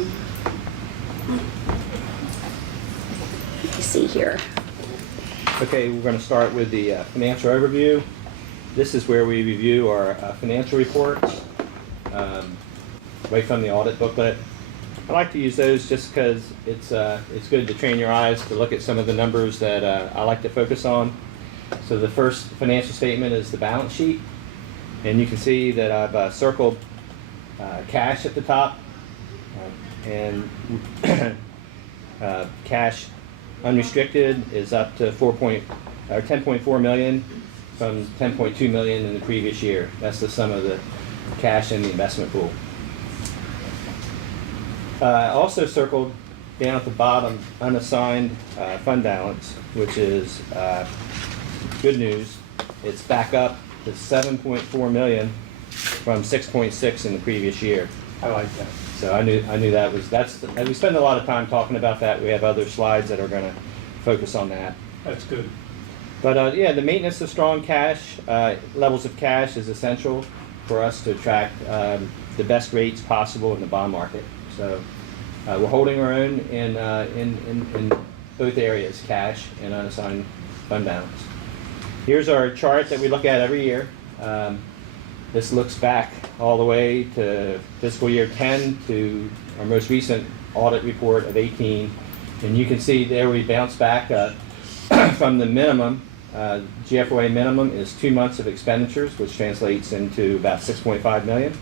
Let me see here. Okay, we're going to start with the financial overview. This is where we review our financial reports, right from the audit booklet. I like to use those just because it's good to train your eyes to look at some of the numbers that I like to focus on. So the first financial statement is the balance sheet, and you can see that I've circled cash at the top, and cash unrestricted is up to 10.4 million from 10.2 million in the previous year. That's the sum of the cash in the investment pool. Also circled down at the bottom, unassigned fund balance, which is good news. It's back up to 7.4 million from 6.6 in the previous year. I like that. So I knew and we spend a lot of time talking about that. We have other slides that are going to focus on that. That's good. But yeah, the maintenance of strong cash levels of cash is essential for us to attract the best rates possible in the bond market. So we're holding our own in both areas, cash and unassigned fund balance. Here's our chart that we look at every year. This looks back all the way to fiscal year 10 to our most recent audit report of 18. And you can see there we bounce back from the minimum. GFOA minimum is 2 months of expenditures, which translates into about 6.5 million.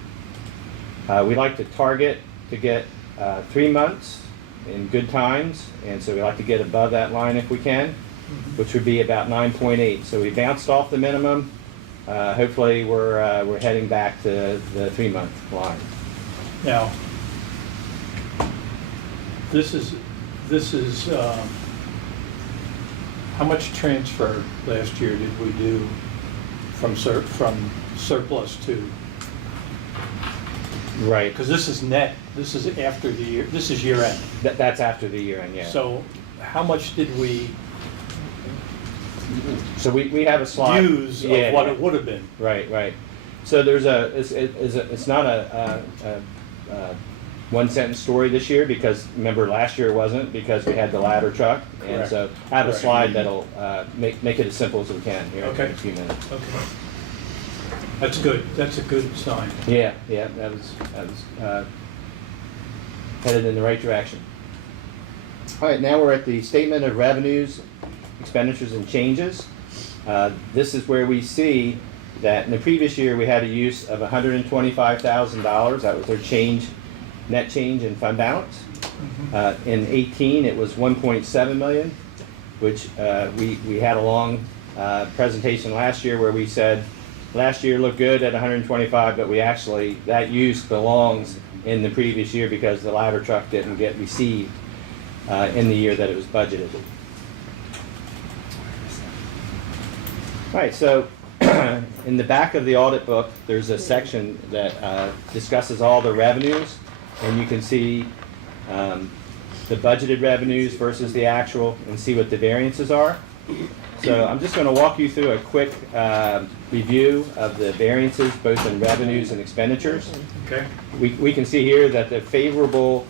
We like to target to get 3 months in good times, and so we like to get above that line if we can, which would be about 9.8. So we bounced off the minimum. Hopefully we're heading back to the 3 month line. Now, this is how much transfer last year did we do from surplus to? Right. Because this is net. This is after the year. This is year end. That's after the year end, yeah. So, how much did we So we have a slide. use of what it would have been? Right. So there's it's not a 1 sentence story this year, because remember last year it wasn't, because we had the ladder truck. And Correct. so I have a Correct. slide that'll make it as simple as we can here Okay. in a few minutes. Okay. That's good. That's a good sign. Yeah, that was headed in the right direction. All right, now we're at the statement of revenues, expenditures, and changes. This is where we see that in the previous year we had a use of $125,000. That was our net change in fund balance. In 18 it was 1.7 million, which we had a long presentation last year where we said last year looked good at 125, but that use belongs in the previous year because the ladder truck didn't get received in the year that it was budgeted. All right, so in the back of the audit book, there's a section that discusses all the revenues, and you can see the budgeted revenues versus the actual and see what the variances are. So I'm just going to walk you through a quick review of the variances, both in revenues and expenditures. Okay. We can see here that the favorable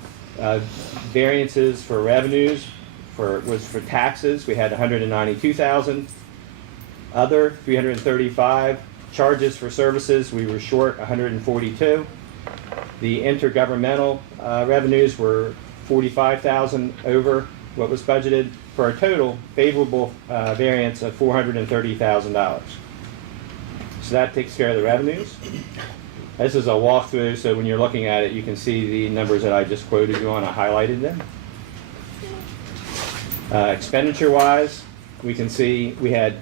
variances for revenues was for taxes. We had 192,000. Other 335. Charges for services, we were short 142. The intergovernmental revenues were 45,000 over what was budgeted, for a total favorable variance of $430,000. So that takes care of the revenues. This is a walkthrough, so when you're looking at it, you can see the numbers that I just quoted you on. I highlighted them. Expenditure-wise, we can see we had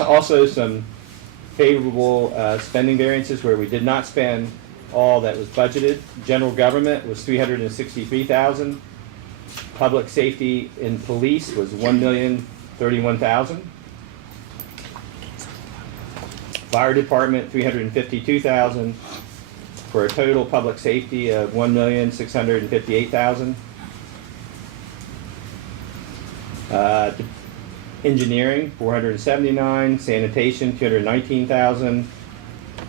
also some favorable spending variances where we did not spend all that was budgeted. General government was 363,000. Public safety and police was 1,031,000. Fire department 352,000 for a total public safety of 1,658,000. Engineering 479, sanitation 219,000.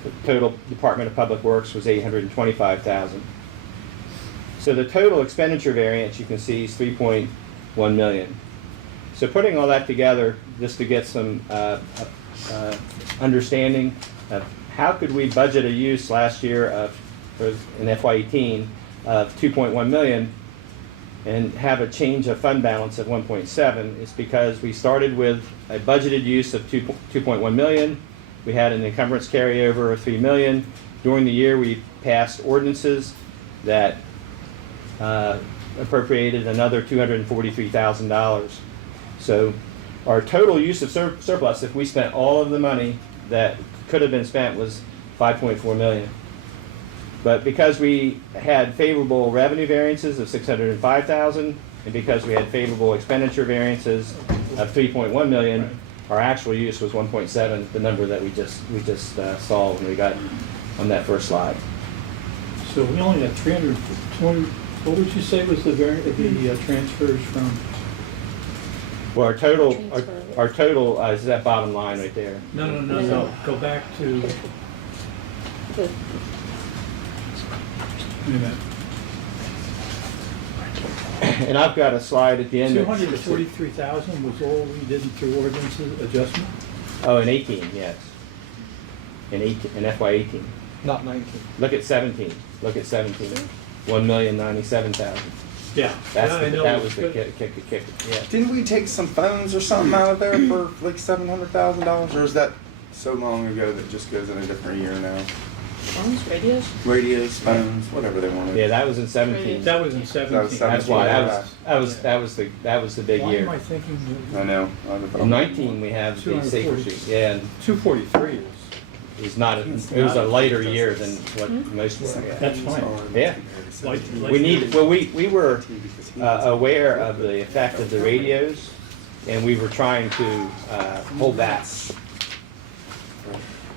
The total Department of Public Works was 825,000. So the total expenditure variance you can see is 3.1 million. So putting all that together, just to get some understanding of how could we budget a use last year in FY18 of 2.1 million and have a change of fund balance of 1.7 is because we started with a budgeted use of 2.1 million. We had an encumbrance carryover of 3 million. During the year, we passed ordinances that appropriated another $243,000. So our total use of surplus, if we spent all of the money that could have been spent, was 5.4 million. But because we had favorable revenue variances of 605,000, and because we had favorable expenditure variances of 3.1 million, our actual use was 1.7, the number that we just saw when we got on that first slide. So we only had 320, what would you say was the transfers from? Well, our total is that bottom line right there. No. Go back to, wait a minute. And I've got a slide at the end. 243,000 was all we did through ordinance adjustment? Oh, in 18, yes. In FY18. Not 19. Look at 17. Look at 17. 1,097,000. Yeah. That was the kick. Yeah. Didn't we take some phones or something out of there for like $700,000, or is that so long ago that just goes in a different year now? Phones, radios? Radios, phones, whatever they wanted. Yeah, that was in 17. That was in 17. That's why that was the big Why year. am I thinking? I know. In 19 we have the safer street. Yeah, and 243 it was a lighter year than what most were. Yeah. That's fine. Yeah. We were aware of the effect of the radios, and we were trying to hold back.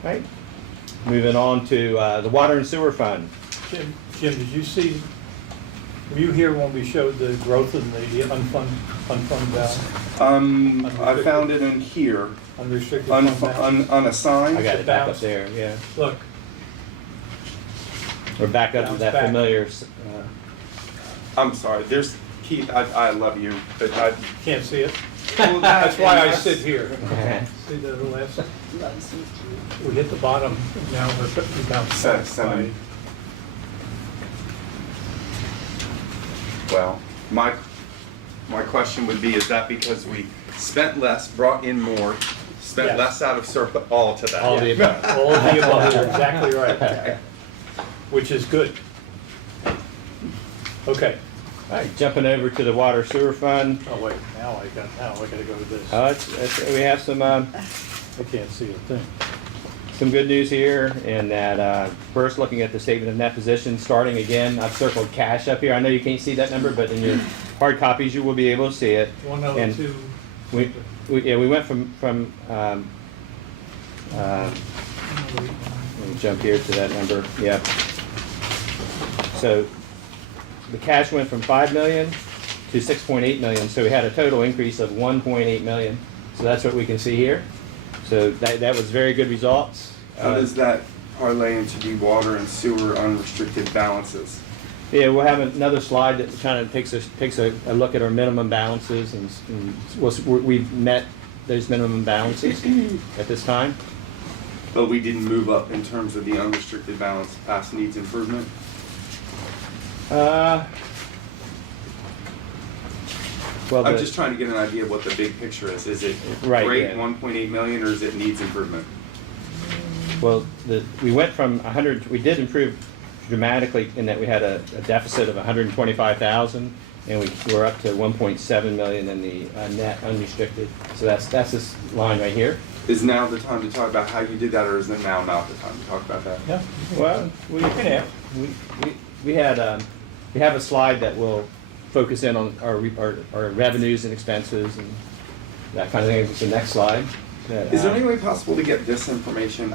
Right. Moving on to the water and sewer fund. Jim, did you see, were you here when we showed the growth in the unfunded balance? I found it in here, Unrestricted fund balance? unassigned. I got it back up there. Yeah. Look, We're back up to Bounce that back. familiar. I'm sorry, there's, Keith, I love you, but can't see it. well, That's why I that's- sit here. See the last, we hit the bottom, now we bounce back. Seven. Well, my question would be, is that because we spent less, brought in more, spent Yes. less out of surplus, all to that? All the above. All of the above, you're exactly right. Which is good. Okay. All right, jumping over to the water sewer fund. Oh, wait, now I gotta go to this. We have some I can't see a thing. some good news here, in that first, looking at the statement of net position, starting again, I've circled cash up here. I know you can't see that number, but in your hard copies you will be able to see it. 102. We went from let me jump here to that number. Yeah. So the cash went from 5 million to 6.8 million. So we had a total increase of 1.8 million. So that's what we can see here. So that was very good results. How does that parlay into the water and sewer unrestricted balances? Yeah, we'll have another slide that kind of takes a look at our minimum balances, and we've met those minimum balances at this time. But we didn't move up in terms of the unrestricted balance past needs improvement? Well, I'm just trying to get an idea of what the big picture is. Is it Right, great, yeah. 1.8 million, or is it needs improvement? Well, we went from 100. We did improve dramatically in that we had a deficit of 125,000, and we were up to 1.7 million in the net unrestricted. So that's this line right here. Is now the time to talk about how you did that, or is it now not the time to talk about that? Yeah. Well, we have a slide that will focus in on our revenues and expenses and that kind of thing. It's the next slide. Is there any way possible to get this information?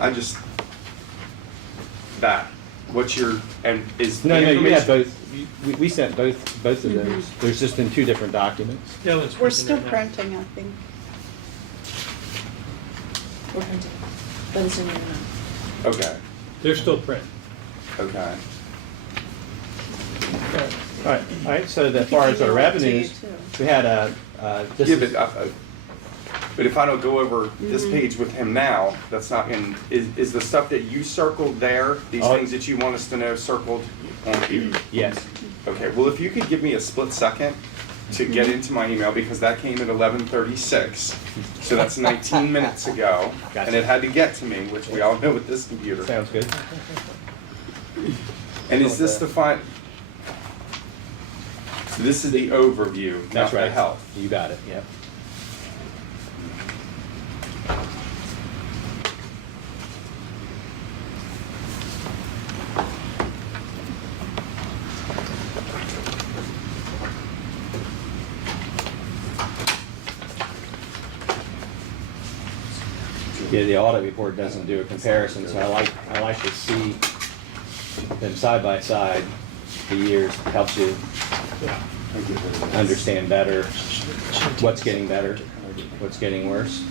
What's your, and is the No, we have information- both. We sent both of those. There's just in two different documents. Yeah, We're still printing, I think. We're printing, but it's in your Okay, They're still print. okay. All right, so as far as our revenues, we had this Yeah, is- but if I don't go over this page with him now, that's not in, is the stuff that you circled there, these Oh. things that you want us to know circled on here? yes. Okay, well, if you could give me a split second to get into my email, because that came at 11:36, so that's 19 minutes ago, Gotcha. and it had to get to me, which we all know with this computer. Sounds good. And is this the final? So this is the overview, not That's the right. health. You got it, yep. Yeah, the audit report doesn't do a comparison, so I like to see them side by side. The years helps you understand better what's getting better, what's getting worse.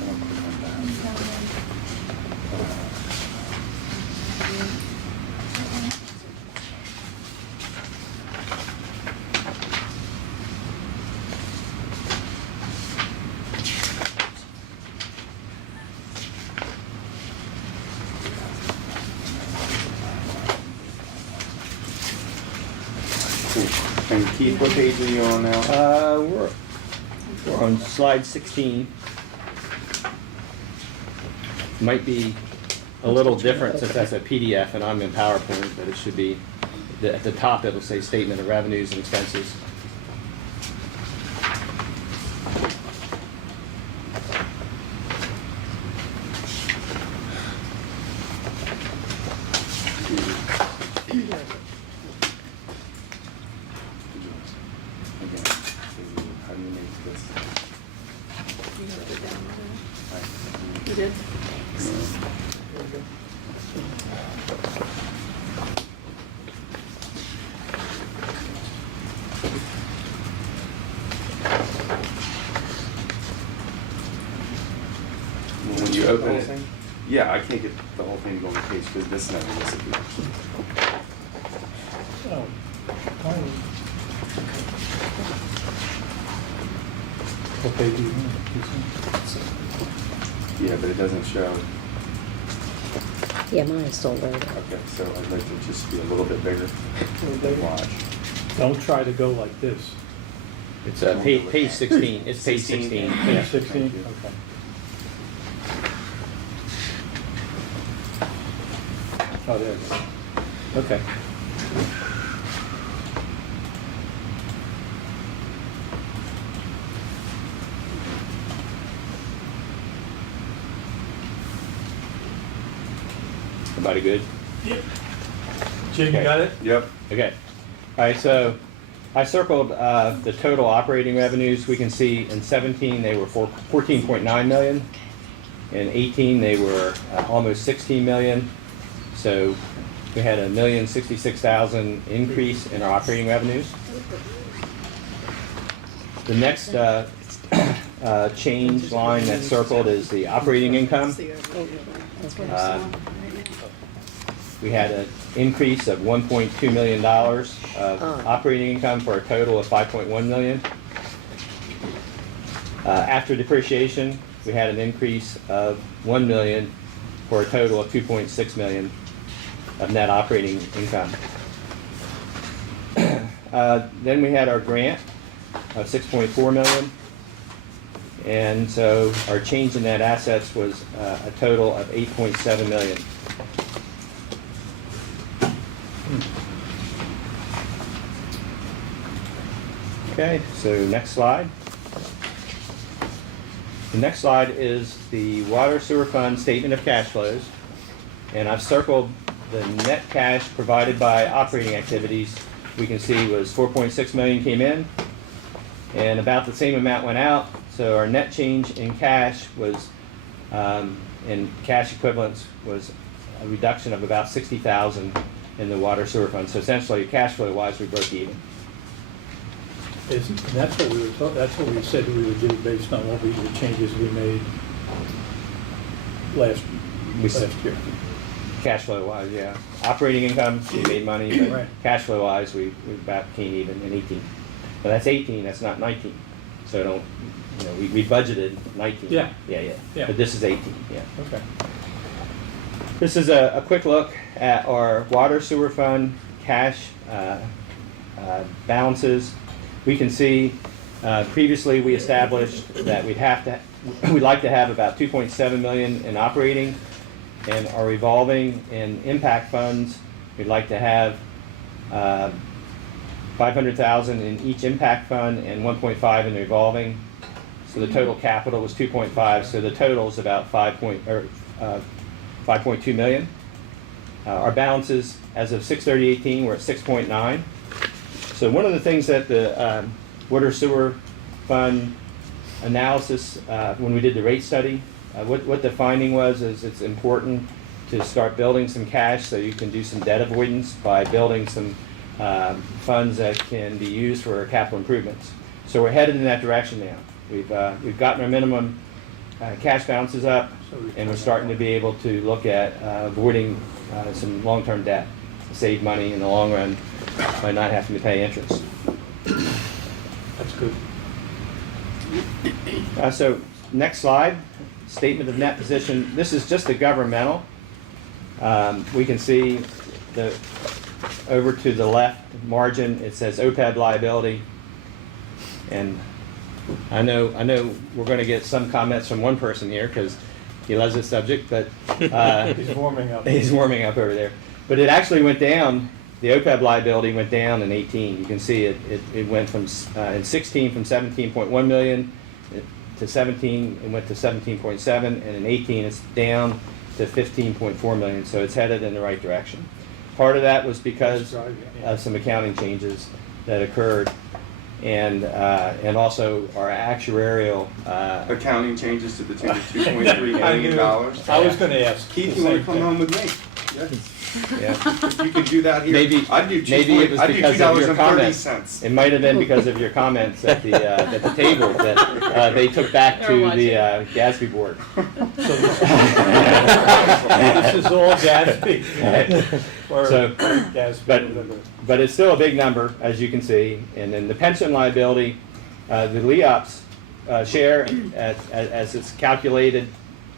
And Keith, what page are you on now? We're on slide 16. Might be a little different since that's a PDF and I'm in PowerPoint, but it should be, at the top it'll say statement of revenues and expenses. How do you make this? You did? When you open it, yeah, I can't get the whole thing to go on the page because this never disappears. Oh, what page do you want? Yeah, but it doesn't show. Yeah, mine is still loaded. Okay, so I'd like to just be a little bit bigger. Watch. Don't try to go like this. It's page 16. It's page 16. Page Yeah. 16? Thank you. Okay. Oh, there it is. Okay. Everybody good? Jim, you got it? Yep. Okay. All right, so I circled the total operating revenues. We can see in 17 they were 14.9 million. In 18 they were almost 16 million. So we had $1,066,000 increase in our operating revenues. The next change line that's circled is the operating income. We had an increase of $1.2 million of operating income for a total of $5.1 million. After depreciation, we had an increase of $1 million for a total of $2.6 million of net operating income. Then we had our grant of $6.4 million. And so our change in net assets was a total of $8.7 million. Okay, so next slide. The next slide is the water sewer fund statement of cash flows. And I've circled the net cash provided by operating activities. We can see was 4.6 million came in and about the same amount went out. So our net change in cash was, in cash equivalents, was a reduction of about 60,000 in the water sewer fund. So essentially, cash flow wise, we broke even. And that's what we were that's what we said we would do based on what the changes we made last We said- year. Cash flow wise, yeah. Operating income, we made money, but Right. cash flow wise, we about came even in 18. But that's 18, that's not 19. So don't, we budgeted 19. Yeah. Yeah. Yeah. But this is 18, yeah. Okay. This is a quick look at our water sewer fund cash balances. We can see previously we established that we'd like to have about 2.7 million in operating, and our revolving and impact funds, we'd like to have 500,000 in each impact fund and 1.5 in revolving. So the total capital was 2.5. So the total is about 5.2 million. Our balances as of 6/30/18 were at 6.9. So one of the things that the water sewer fund analysis, when we did the rate study, what the finding was is it's important to start building some cash so you can do some debt avoidance by building some funds that can be used for capital improvements. So we're headed in that direction now. We've gotten our minimum cash balances up, and we're starting to be able to look at avoiding some long-term debt to save money in the long run by not having to pay interest. That's good. So next slide, statement of net position. This is just the governmental. We can see over to the left margin, it says OPEB liability. And I know we're going to get some comments from one person here because he loves this subject, but He's warming up. he's warming up over there. But it actually went down. The OPEB liability went down in 18. You can see it went from in 16 from 17.1 million to 17. It went to 17.7, and in 18 it's down to 15.4 million. So it's headed in the right direction. Part of that was because of some accounting changes that occurred, and also our actuarial. Accounting changes to the tune of $2.3 million. I was going to ask. Keith, the you want same to come thing. home with me? Yeah. If you could do that here, Maybe I'd do it was because of your comments. $2.30. It might have been because of your comments at the table that they took back to the Gatsby board. So this is all Gatsby. Or So, Gatsby, whatever. but it's still a big number, as you can see. And then the pension liability, the LEOPS share, as it's calculated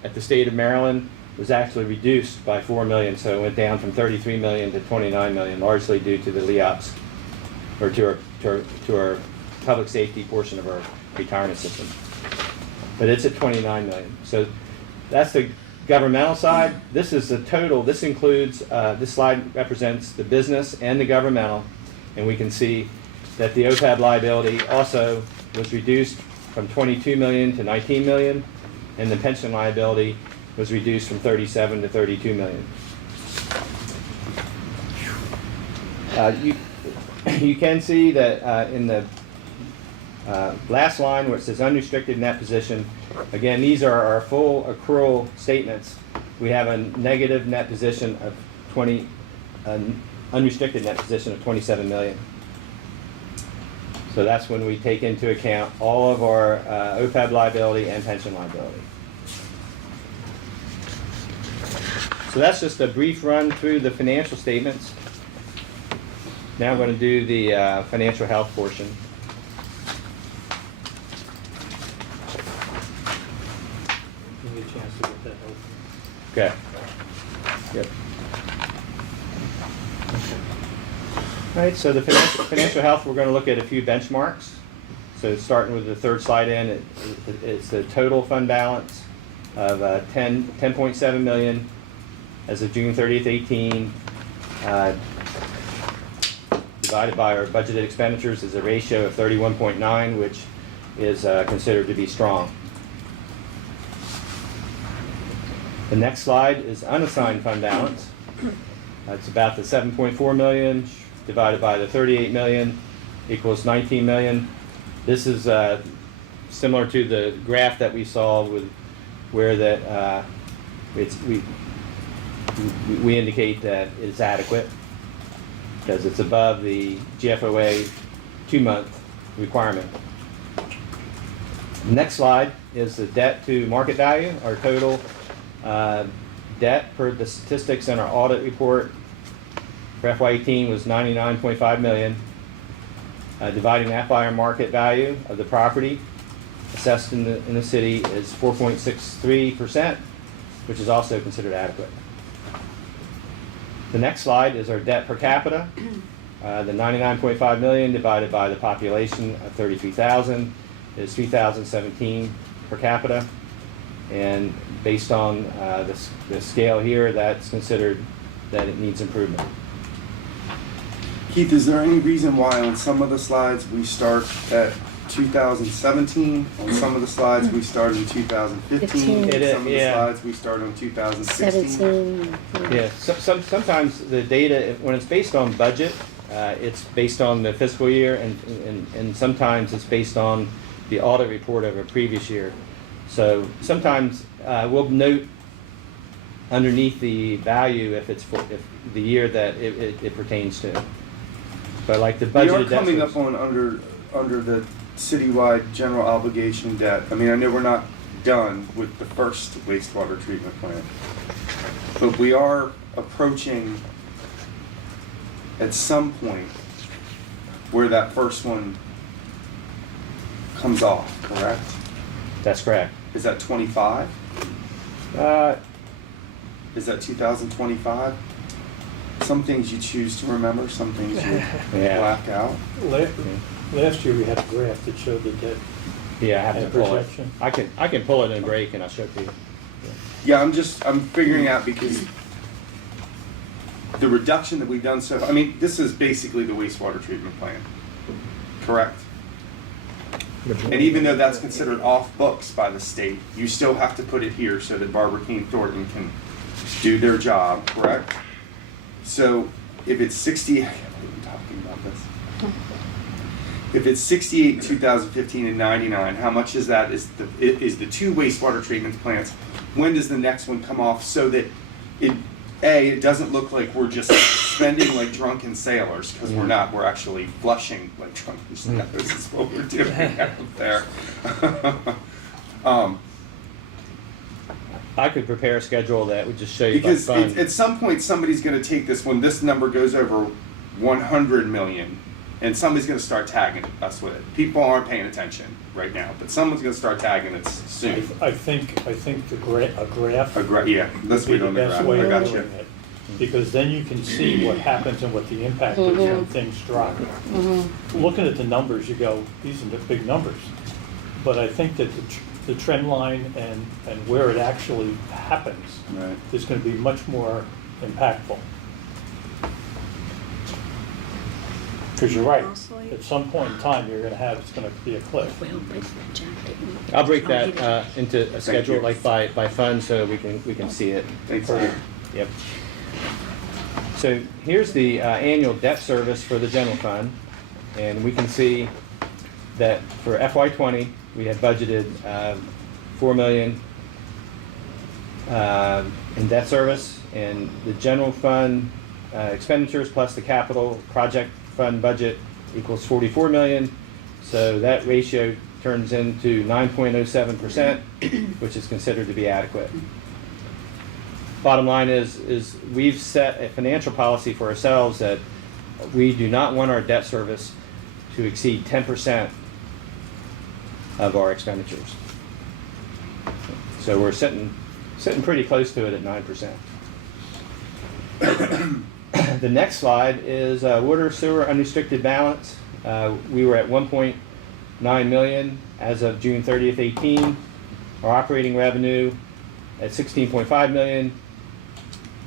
at the state of Maryland, was actually reduced by 4 million. So it went down from 33 million to 29 million, largely due to the LEOPS, or to our public safety portion of our retirement system. But it's at 29 million. So that's the governmental side. This is the total. This includes, this slide represents the business and the governmental. And we can see that the OPEB liability also was reduced from 22 million to 19 million. And the pension liability was reduced from 37 to 32 million. You can see that in the last line where it says unrestricted net position, again, these are our full accrual statements. We have a negative net position of unrestricted net position of 27 million. So that's when we take into account all of our OPEB liability and pension liability. So that's just a brief run through the financial statements. Now I'm going to do the financial health portion. Give me a chance to get that open. Okay. Yep. All right, so the financial health, we're going to look at a few benchmarks. So starting with the third slide in, it's the total fund balance of 10.7 million as of June 30th, 18. Divided by our budgeted expenditures is a ratio of 31.9, which is considered to be strong. The next slide is unassigned fund balance. It's about the 7.4 million divided by the 38 million equals 19 million. This is similar to the graph that we saw with where that we indicate that it's adequate because it's above the GFOA 2-month requirement. Next slide is the debt to market value. Our total debt per the statistics in our audit report for FY18 was $99.5 million. Dividing that by our market value of the property assessed in the city is 4.63%, which is also considered adequate. The next slide is our debt per capita. The 99.5 million divided by the population of 33,000 is 3,017 per capita. And based on the scale here, that's considered that it needs improvement. Keith, is there any reason why on some of the slides we start at 2017, on some of the slides we start in 2015, It is, some of the yeah. slides we start on 2016? 17. Yeah, sometimes the data, when it's based on budget, it's based on the fiscal year, and sometimes it's based on the audit report of a previous year. So sometimes we'll note underneath the value if the year that it pertains to. But like the We budgeted are debt coming service- up on under the citywide general obligation debt. I mean, I know we're not done with the first wastewater treatment plant, but we are approaching at some point where that first one comes off, correct? That's correct. Is that 25? Uh, Is that 2025? Some things you choose to remember, some things you Yeah. black out. Last year, we had a graph that showed the debt. Yeah, I have to And pull it. projection. I can pull it in a break and I'll show it to you. Yeah, I'm figuring out because the reduction that we've done so, I mean, this is basically the wastewater treatment plant, correct? And even though that's considered off books by the state, you still have to put it here so that Barbara Keene Thornton can do their job, correct? So if it's 60, I can't believe I'm talking about this. If it's 68 in 2015 and 99, how much is that? Is the two wastewater treatment plants? When does the next one come off so that it doesn't look like we're just spending like drunken sailors, because we're not. We're actually flushing like drunken sailors. Is what we're doing out there. I could prepare a schedule that would just show you by Because fund. at some point somebody's going to take this when this number goes over 100 million, and somebody's going to start tagging us with it. People aren't paying attention right now, but someone's going to start tagging it soon. I think a graph Yeah, let's would be read the on the best graph. way I of got doing you. it. Because then you can see what happens and what the impact is when things drop. Looking at the numbers, you go, these are the big numbers. But I think that the trend line and where it actually happens Right. is going to be much more impactful. Because you're right, at some point in time, it's going to be a cliff. Well, but Jack didn't. I'll break Oh, that he didn't. into a schedule you. like by fund so we can see it. Thanks. Yep. So here's the annual debt service for the general fund, and we can see that for FY20 we had budgeted $4 million in debt service, and the general fund expenditures plus the capital project fund budget equals $44 million. So that ratio turns into 9.07%, which is considered to be adequate. Bottom line is we've set a financial policy for ourselves that we do not want our debt service to exceed 10% of our expenditures. So we're sitting pretty close to it at 9%. The next slide is water sewer unrestricted balance. We were at 1.9 million as of June 30th, 18. Our operating revenue at 16.5 million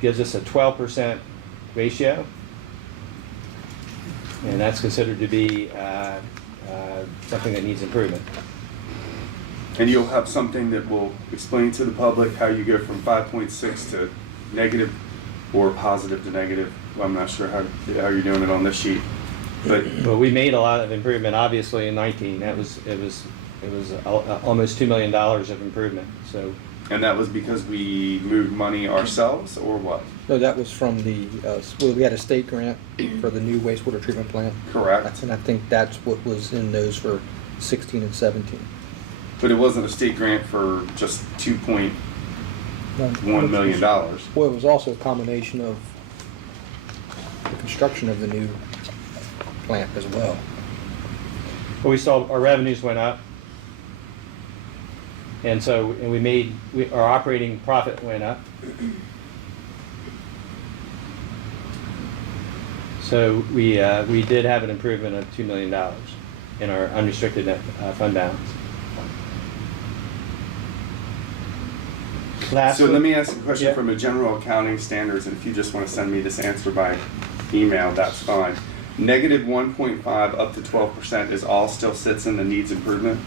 gives us a 12% ratio, and that's considered to be something that needs improvement. And you'll have something that will explain to the public how you go from 5.6 to negative or positive to negative. I'm not sure how you're doing it on this sheet, but Well, we made a lot of improvement, obviously, in 19. It was almost $2 million of improvement. So and that was because we moved money ourselves, or what? No, that was from the, we had a state grant for the new wastewater treatment plant. Correct. And I think that's what was in those for 16 and 17. But it wasn't a state grant for just 2 point. $1 million. Well, it was also a combination of the construction of the new plant as well. But we saw our revenues went up. And so, and our operating profit went up. So we did have an improvement of $2 million in our unrestricted net fund balance. So let me ask a question Yeah. from a general accounting standards, and if you just want to send me this answer by email, that's fine. Negative 1.5 up to 12% is all still sits in the needs improvement?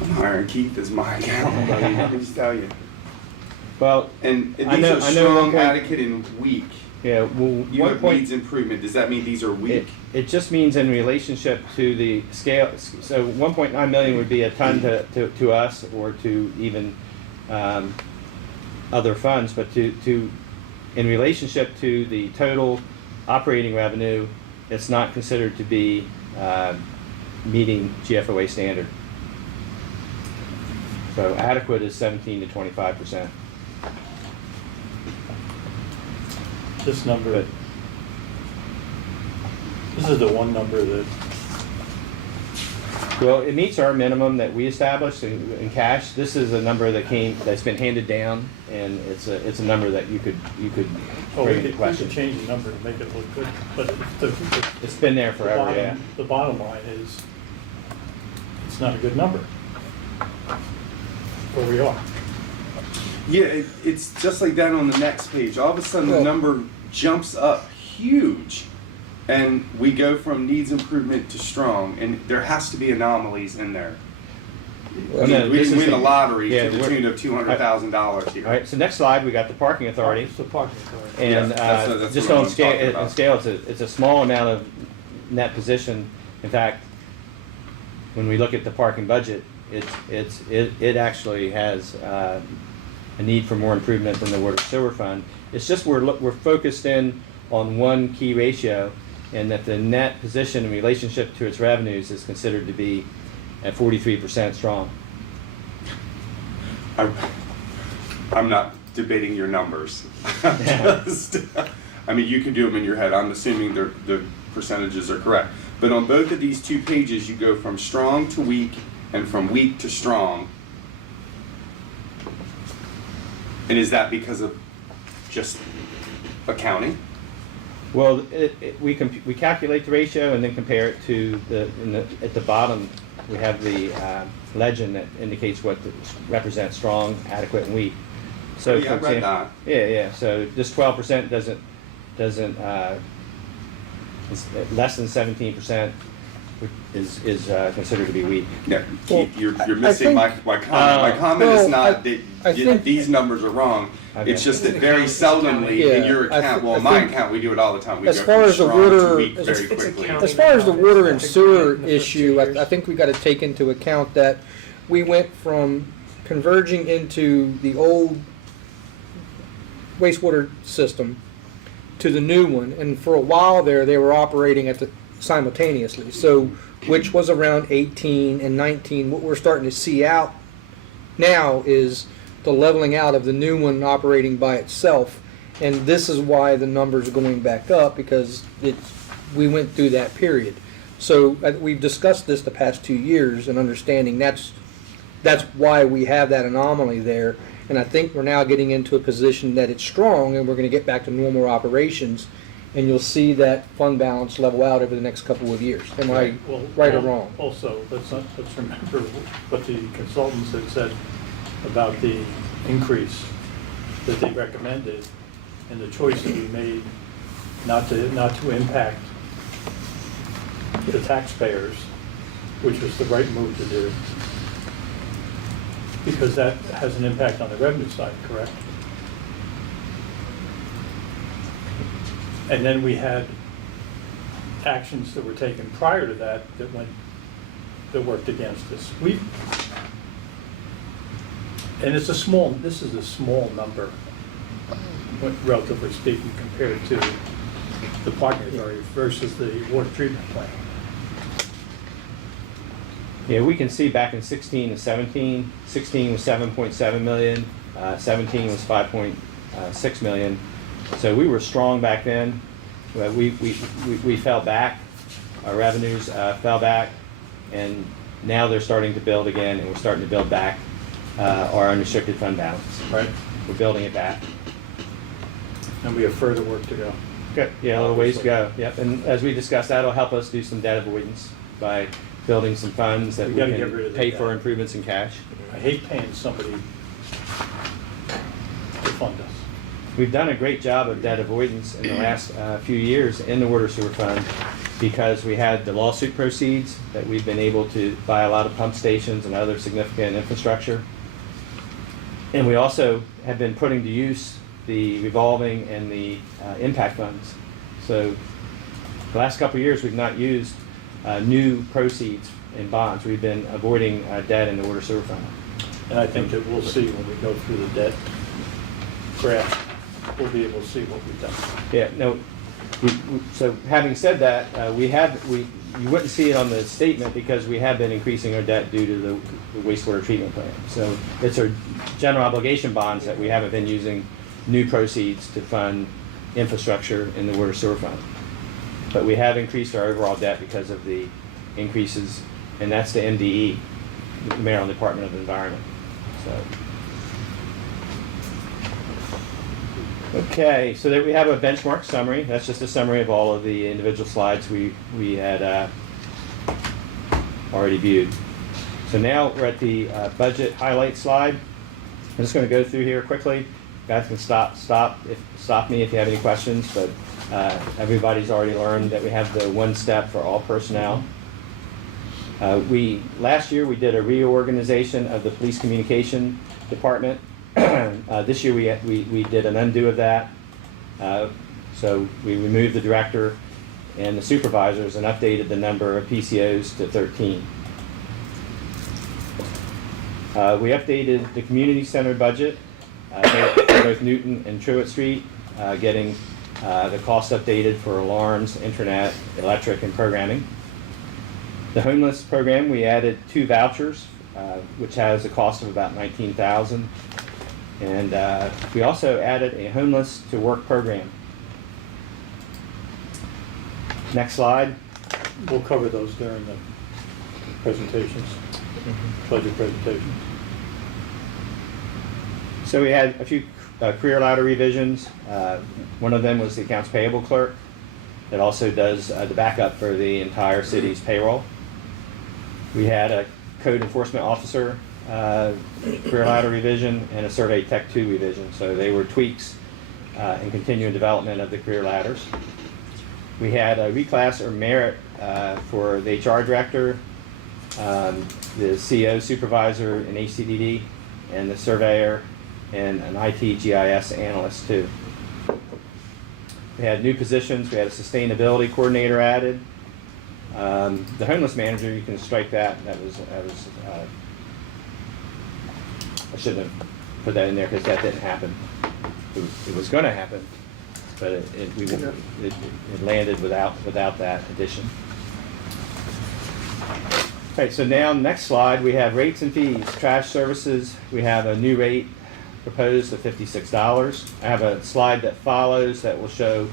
I'm hiring Keith as my accountant, buddy, let me just tell you. Well, And I these know- are I know strong, 1. adequate, and weak. yeah, well, You have 1. needs improvement, does that mean these are weak? It just means in relationship to the scale, so 1.9 million would be a ton to us or to even other funds, but to in relationship to the total operating revenue, it's not considered to be meeting GFOA standard. So adequate is 17 to 25%. This number, this is the one number that, Well, it meets our minimum that we established in cash. This is a number that's been handed down, and it's a number that you could oh, bring we into could question. change the number to make it look good, but the It's been there forever, bottom- yeah. The bottom line is, it's not a good number. Where we are. Yeah, it's just like that on the next page. All of a sudden, the Well- number jumps up huge, and we go from needs improvement to strong, and there has to be anomalies in there. Well, no, We this didn't is win the the- lottery yeah, to the we're- tune of $200,000 here. All right, so next slide, we got the parking authority. It's the parking authority. And Yeah, that's just what on I'm talking about. scale, it's a small amount of net position. In fact, when we look at the parking budget, it actually has a need for more improvement than the water sewer fund. It's just we're focused in on one key ratio, and that the net position in relationship to its revenues is considered to be at 43% strong. I'm not debating your numbers. I mean, you can do them in your head. I'm assuming the percentages are correct. But on both of these 2 pages, you go from strong to weak and from weak to strong. And is that because of just accounting? Well, we calculate the ratio and then compare it to at the bottom, we have the legend that indicates what represents strong, adequate, and weak. So, Oh, yeah, for I read example, that. yeah. So this 12% doesn't it's less than 17% is considered to be weak. Yeah, Well, Keith, you're I missing my think- comment. My comment is well, not I that think- these numbers are wrong. Okay. It's just that very seldomly in Yeah, your I account, thi- well, I in my think- account, we do it all the time. We As go far from as the strong to water- weak it's- very it's quickly. accounting. As far as the water and sewer In the first 2 issue, years. I think we got to take into account that we went from converging into the old wastewater system to the new one, and for a while there, they were operating simultaneously. So, which was around 18 and 19. What we're starting to see out now is the leveling out of the new one operating by itself, and this is why the numbers are going back up, because we went through that period. So we've discussed this the past 2 years and understanding that's why we have that anomaly there. And I think we're now getting into a position that it's strong, and we're going to get back to normal operations, and you'll see that fund balance level out over the next couple of years. Am I Well, right or wrong? Also, let's remember what the consultants had said about the increase that they recommended, and the choice that we made not to impact the taxpayers, which was the right move to do, because that has an impact on the revenue side, correct? And then we had actions that were taken prior to that that worked against us. And this is a small number, relatively speaking, compared to the parking authority versus the water treatment plant. Yeah, we can see back in 16 and 17, 16 was 7.7 million, 17 was 5.6 million. So we were strong back then. But we fell back, our revenues fell back, and now they're starting to build again, and we're starting to build back our unrestricted fund balance. Right? We're building it back. And we have further work to go. Good. Yeah, a little ways to go. Yep. And as we discussed, that'll help us do some debt avoidance by building some funds that We we gotta can get rid of the pay debt. for improvements in cash. I hate paying somebody to fund us. We've done a great job of debt avoidance in the last few years in the water sewer fund because we had the lawsuit proceeds that we've been able to buy a lot of pump stations and other significant infrastructure. And we also have been putting to use the revolving and the impact funds. So the last couple of years, we've not used new proceeds in bonds. We've been avoiding debt in the water sewer fund. And I think that we'll see when we go through the debt graph, we'll be able to see what we've done. Yeah, no, so having said that, you wouldn't see it on the statement because we have been increasing our debt due to the wastewater treatment plant. So it's our general obligation bonds that we haven't been using new proceeds to fund infrastructure in the water sewer fund. But we have increased our overall debt because of the increases, and that's the MDE, the Maryland Department of Environment. So. Okay, so there we have a benchmark summary. That's just a summary of all of the individual slides we had already viewed. So now we're at the budget highlight slide. I'm just going to go through here quickly. Guys can stop me if you have any questions, but everybody's already learned that we have the one step for all personnel. Last year we did a reorganization of the police communication department. This year we did an undo of that. So we removed the director and the supervisors and updated the number of PCOs to 13. We updated the community center budget for both Newton and Truett Street, getting the cost updated for alarms, internet, electric, and programming. The homeless program, we added 2 vouchers, which has a cost of about $19,000. And we also added a homeless to work program. Next slide. We'll cover those during the presentations, budget presentations. So we had a few career ladder revisions. One of them was the accounts payable clerk that also does the backup for the entire city's payroll. We had a code enforcement officer career ladder revision and a survey tech 2 revision. So they were tweaks and continuing development of the career ladders. We had a reclass or merit for the HR director, the CO supervisor in HCDD, and the surveyor, and an IT GIS analyst too. We had new positions. We had a sustainability coordinator added. The homeless manager, you can strike that. That was I shouldn't have put that in there because that didn't happen. It was going to happen, but it landed without that addition. Okay, so now next slide we have rates and fees. Trash services, we have a new rate proposed of $56. I have a slide that follows that will show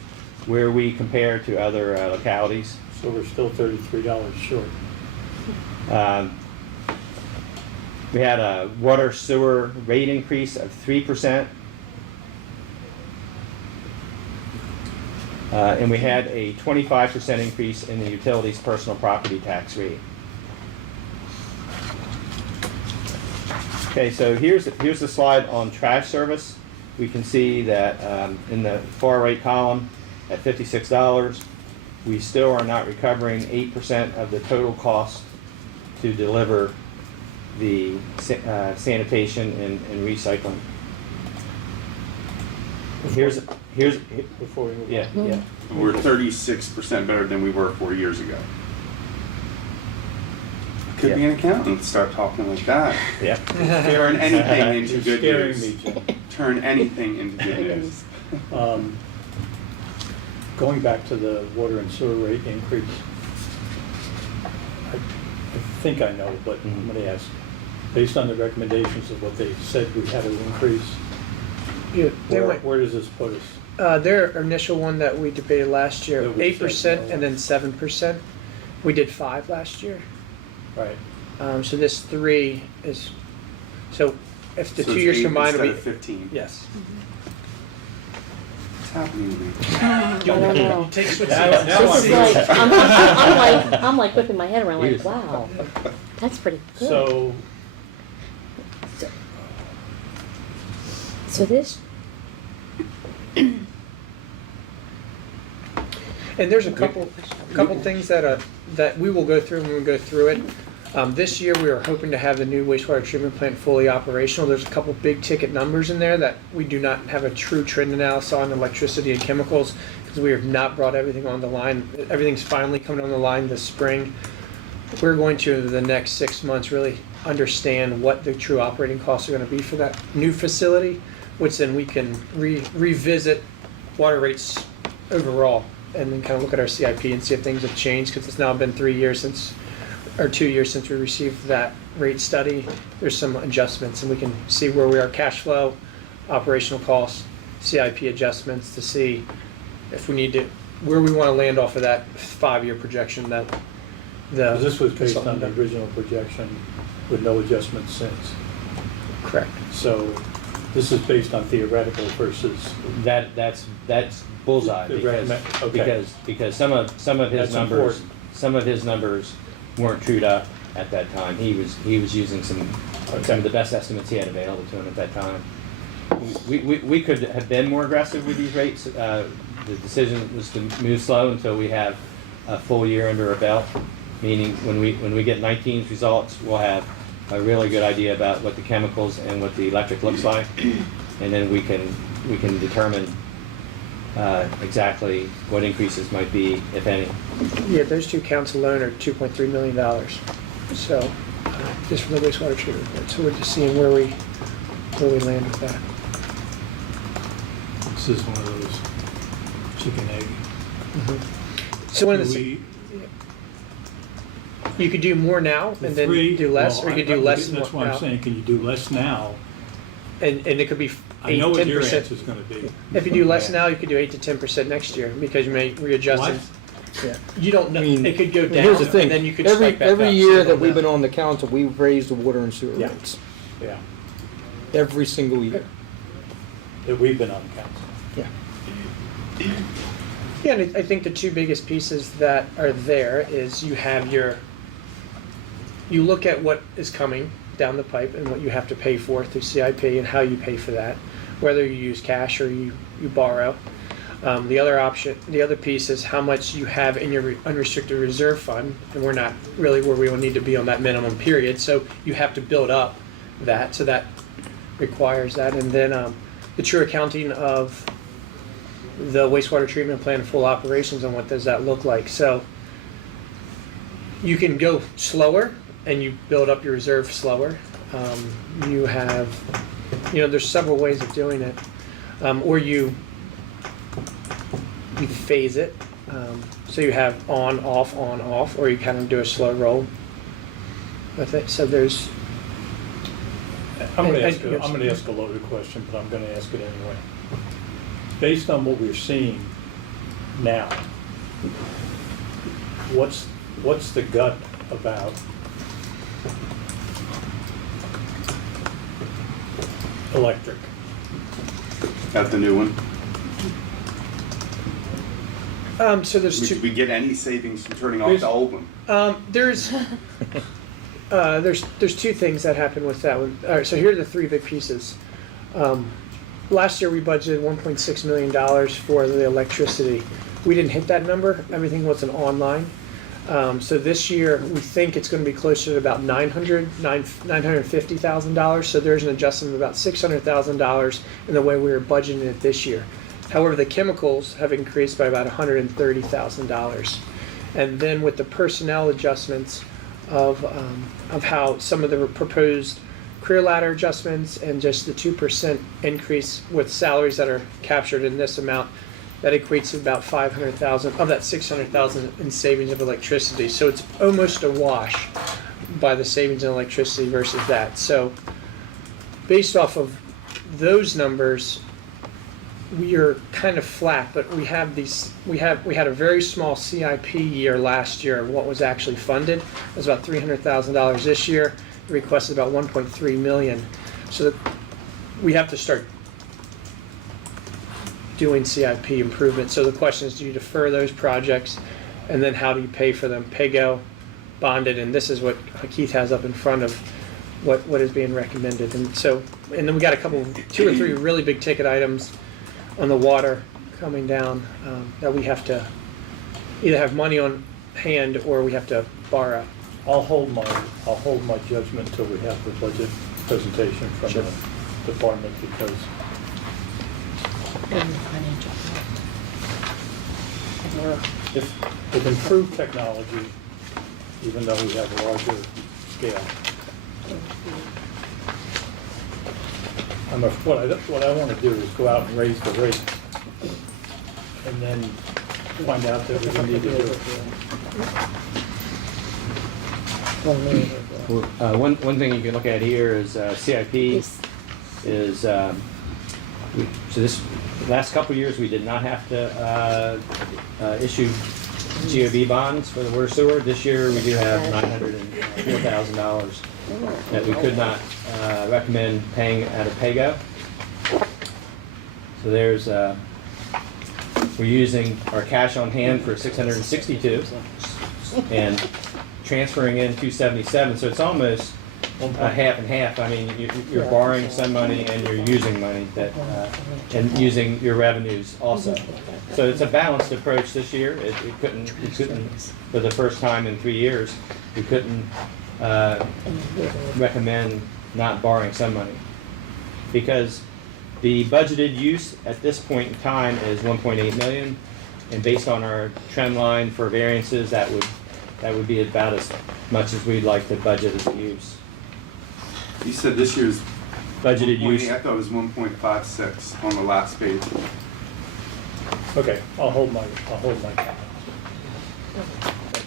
where we compare to other localities. So we're still $33 short. We had a water sewer rate increase of 3%. And we had a 25% increase in the utilities personal property tax rate. Okay, so here's the slide on trash service. We can see that in the far right column at $56, we still are not recovering 8% of the total cost to deliver the sanitation and recycling. Here's Before we move yeah, on. yeah. We're 36% better than we were 4 years ago. Could be Yeah. an accountant, start talking like that. Yeah. Turn anything into You're good scaring news. me, Jim. Turn anything into good news. Going back to the water and sewer rate increase, I think I know, but I'm gonna ask. Based on the recommendations of what they said we had to increase, Yeah, they where, went, where does this put us? their initial one that we debated last year, That we said 8% no. and then 7%. We did 5 last year. Right. So this 3 is, so if the So 2 it's years 8 combined instead will of be, 15. yes. What's happening to me? I don't know. Take switch Now- now This is I'm- like, I'm like whipping my head around like, Yes. wow, that's pretty good. So, So this, And there's a couple things that we will go through when we go through it. This year, we are hoping to have the new wastewater treatment plant fully operational. There's a couple big ticket numbers in there that we do not have a true trend analysis on electricity and chemicals because we have not brought everything on the line. Everything's finally coming on the line this spring. We're going to, the next 6 months, really understand what the true operating costs are going to be for that new facility, which then we can revisit water rates overall and then kind of look at our CIP and see if things have changed because it's now been 3 years since, or 2 years since we received that rate study. There's some adjustments and we can see where we are cash flow, operational costs, CIP adjustments to see if we need to, where we want to land off of that 5-year projection that the. this was based on consultant the did. original projection with no adjustments since. Correct. So this is based on theoretical versus, That's bullseye The because, recommend- okay. because some of his That's numbers, important. some of his numbers weren't trued up at that time. He was using some of the best estimates he had available to him at that time. We could have been more aggressive with these rates. The decision was to move slow until we have a full year under our belt, meaning when we get 19's results, we'll have a really good idea about what the chemicals and what the electric looks like, and then we can determine exactly what increases might be, if any. Yeah, those 2 counts alone are $2.3 million. So, just from the wastewater treatment plant. So we're just seeing where we land with that. this is one of those chicken egg. So one of Do the, we- you could do more now the and then three- do less, well, or you could do less That's more what I'm now. saying, can you do less now? And it could be 8, I know what your 10%. answer's gonna be. If you do less now, you could do 8 to 10% next year because you may readjust What? it. Yeah. You don't know, I mean, it could go down Here's the thing, and then you could every spike back up. every so you year don't that we've know. been on the council, we've raised the water and sewer Yeah. rates. Yeah, Every single year. that we've been on council. Yeah. Yeah, and I think the 2 biggest pieces that are there is you have you look at what is coming down the pipe and what you have to pay for through CIP and how you pay for that, whether you use cash or you borrow. The other piece is how much you have in your unrestricted reserve fund, and we're not really where we will need to be on that minimum period, so you have to build up that, so that requires that. And then the true accounting of the wastewater treatment plant in full operations and what does that look like. So you can go slower and you build up your reserve slower. There's several ways of doing it. Or you phase it. So you have on, off, or you kind of do a slow roll with it. So there's, I'm gonna And- ask, and- I'm gonna ask a loaded question, but I'm gonna ask it anyway. Based on what we're seeing now, what's the gut about electric? At the new one, so there's did 2, we get any savings from turning off the old one? there's 2 things that happen with that one. All right, so here are the 3 big pieces. Last year we budgeted $1.6 million for the electricity. We didn't hit that number. Everything wasn't online. So this year we think it's going to be closer to about $950,000. So there's an adjustment of about $600,000 in the way we were budgeting it this year. However, the chemicals have increased by about $130,000. And then with the personnel adjustments of how some of the proposed career ladder adjustments and just the 2% increase with salaries that are captured in this amount, that equates to about $500,000 of that $600,000 in savings of electricity. So it's almost a wash. by the savings in electricity versus that. So based off of those numbers, we are kind of flat, but we had a very small CIP year last year of what was actually funded. It was about $300,000 this year. We requested about 1.3 million. So that we have to start doing CIP improvements. So the question is, do you defer those projects, and then how do you pay for them? Pay-go, bonded, and this is what Keith has up in front of what is being recommended. And so, and then we got two or three really big ticket items on the water coming down that we have to either have money on hand or we have to borrow. I'll hold my judgment until we have the budget presentation from Sure. the department, because with improved technology, even though we have a larger scale, what I want to do is go out and raise the rate, and then find out that we don't need to do it. One thing you can look at here is CIP is, so this last couple of years, we did not have to issue GOB bonds for the water sewer. This year, we do have $904,000 that we could not recommend paying out of pay-go. So there's, we're using our cash on hand for 662 and transferring in 277. So it's almost half and half. I mean, you're borrowing some money and you're using money that, and using your revenues also. So it's a balanced approach this year. We couldn't, for the first time in 3 years, we couldn't recommend not borrowing some money, because the budgeted use at this point in time is 1.8 million, and based on our trend line for variances, that would be about as much as we'd like to budget as a use. You said this year's Budgeted 1.8, use. I thought it was 1.56 on the last page. Okay, I'll hold my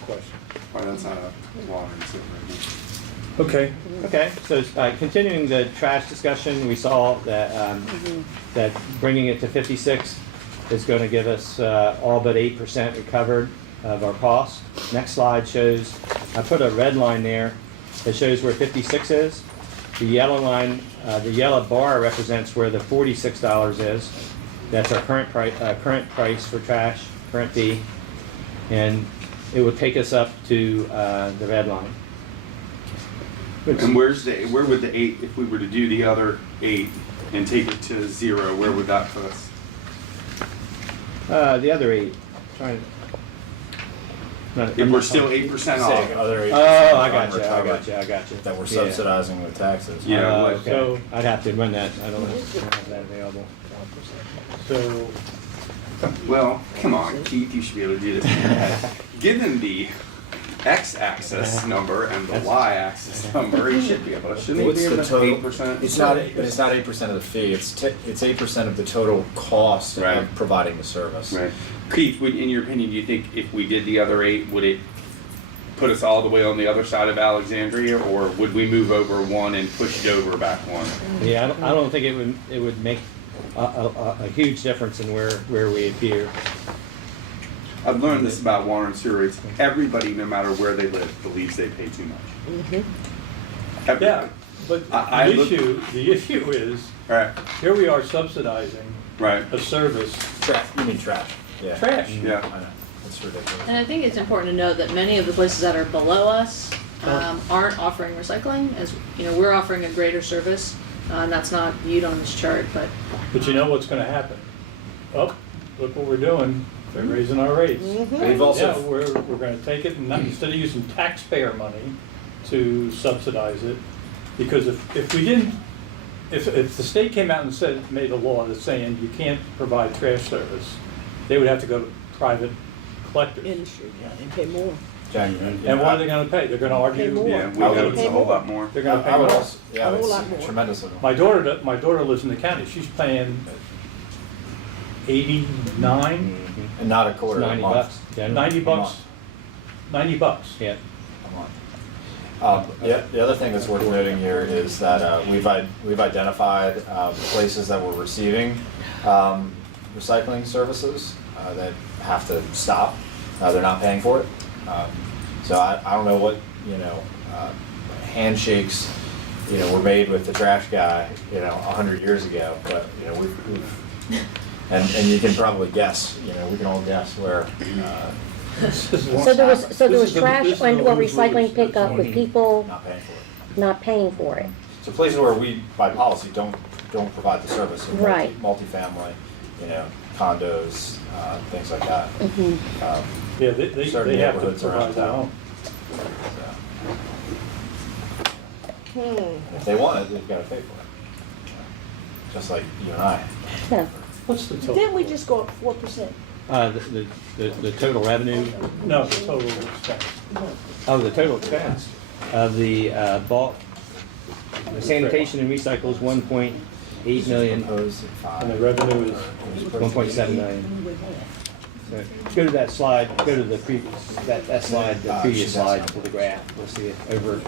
question. Why that's not a water and sewer right Okay. Okay, so continuing the trash discussion, we saw that that bringing it to 56 is going to give us all but 8% recovered of our cost. Next slide shows, I put a red line there that shows where 56 is. The yellow line, the yellow bar represents where the $46 is. That's our current price for trash, current fee, and it would take us up to the red line. And where would the 8, if we were to do the other 8 and take it to 0, where would that put us? The other 8, trying to. If we're still 8% Saying off. other 8% Oh, I got you. unrecovered that we're subsidizing with taxes. Yeah. Okay. So- I'd have to run that. I don't have that available. So, Well, come on, Keith, you should be able to do this. Given the x-axis number and the y-axis number, you should be able to. Shouldn't What's it be the about total? 8%? It's not, but it's not 8% of the fee. It's 8% of the total cost Right. of providing the service. Right. Keith, in your opinion, do you think if we did the other 8, would it put us all the way on the other side of Alexandria, or would we move over 1 and push Dover back 1? Yeah, I don't think it would make a huge difference in where we appear. I've learned this about water and sewer rates. Everybody, no matter where they live, believes they pay too much. Everybody. yeah, but I look- the issue is, Right. here we are subsidizing Right. a service, You mean trash? Yeah. trash. Yeah. I know. That's ridiculous. And I think it's important to note that many of the places that are below us aren't offering recycling. As you know, we're offering a greater service, and that's not viewed on this chart. But But you know what's gonna happen? Oh, look what we're doing, they're raising our rates. They've also Yeah, we're gonna take it, and instead of using taxpayer money to subsidize it, because if we didn't, if the state came out and said, made a law that's saying you can't provide trash service, they would have to go to private collectors. Industry, yeah, and pay more. And what are they gonna pay? They're gonna argue. more. Yeah, we I know would it's a pay whole more. lot more. They're gonna pay I would more. also, yeah, A whole it's lot more. tremendously. My daughter lives in the county. She's paying 89, And not a quarter a 90 month. bucks. Yeah, 90 A bucks, month. 90 bucks. Yeah. A month. The other thing that's worth noting here is that we've identified places that we're receiving recycling services that have to stop. They're not paying for it. So I don't know what, handshakes, were made with the trash guy, 100 years ago, but, we've and you can probably guess, we can all guess where, So there was trash and or recycling pickup with people not paying for it. not paying for it. So places where we, by policy, don't provide the service. So Right. Multifamily, condos, things like that. Yeah, they Certain have to neighborhoods around provide their town. own. If they want it, they've got to pay for it. Just like you and I. Yeah. What's the total? Didn't we just go up 4%? The total revenue, No, the total expense. the total expense of the bulk, the sanitation and recycle is 1.8 million, Opposed at And the 5. revenue is, 1.7 million. So go to that slide, go to the previous, that slide, the previous slide to the graph, we'll see it over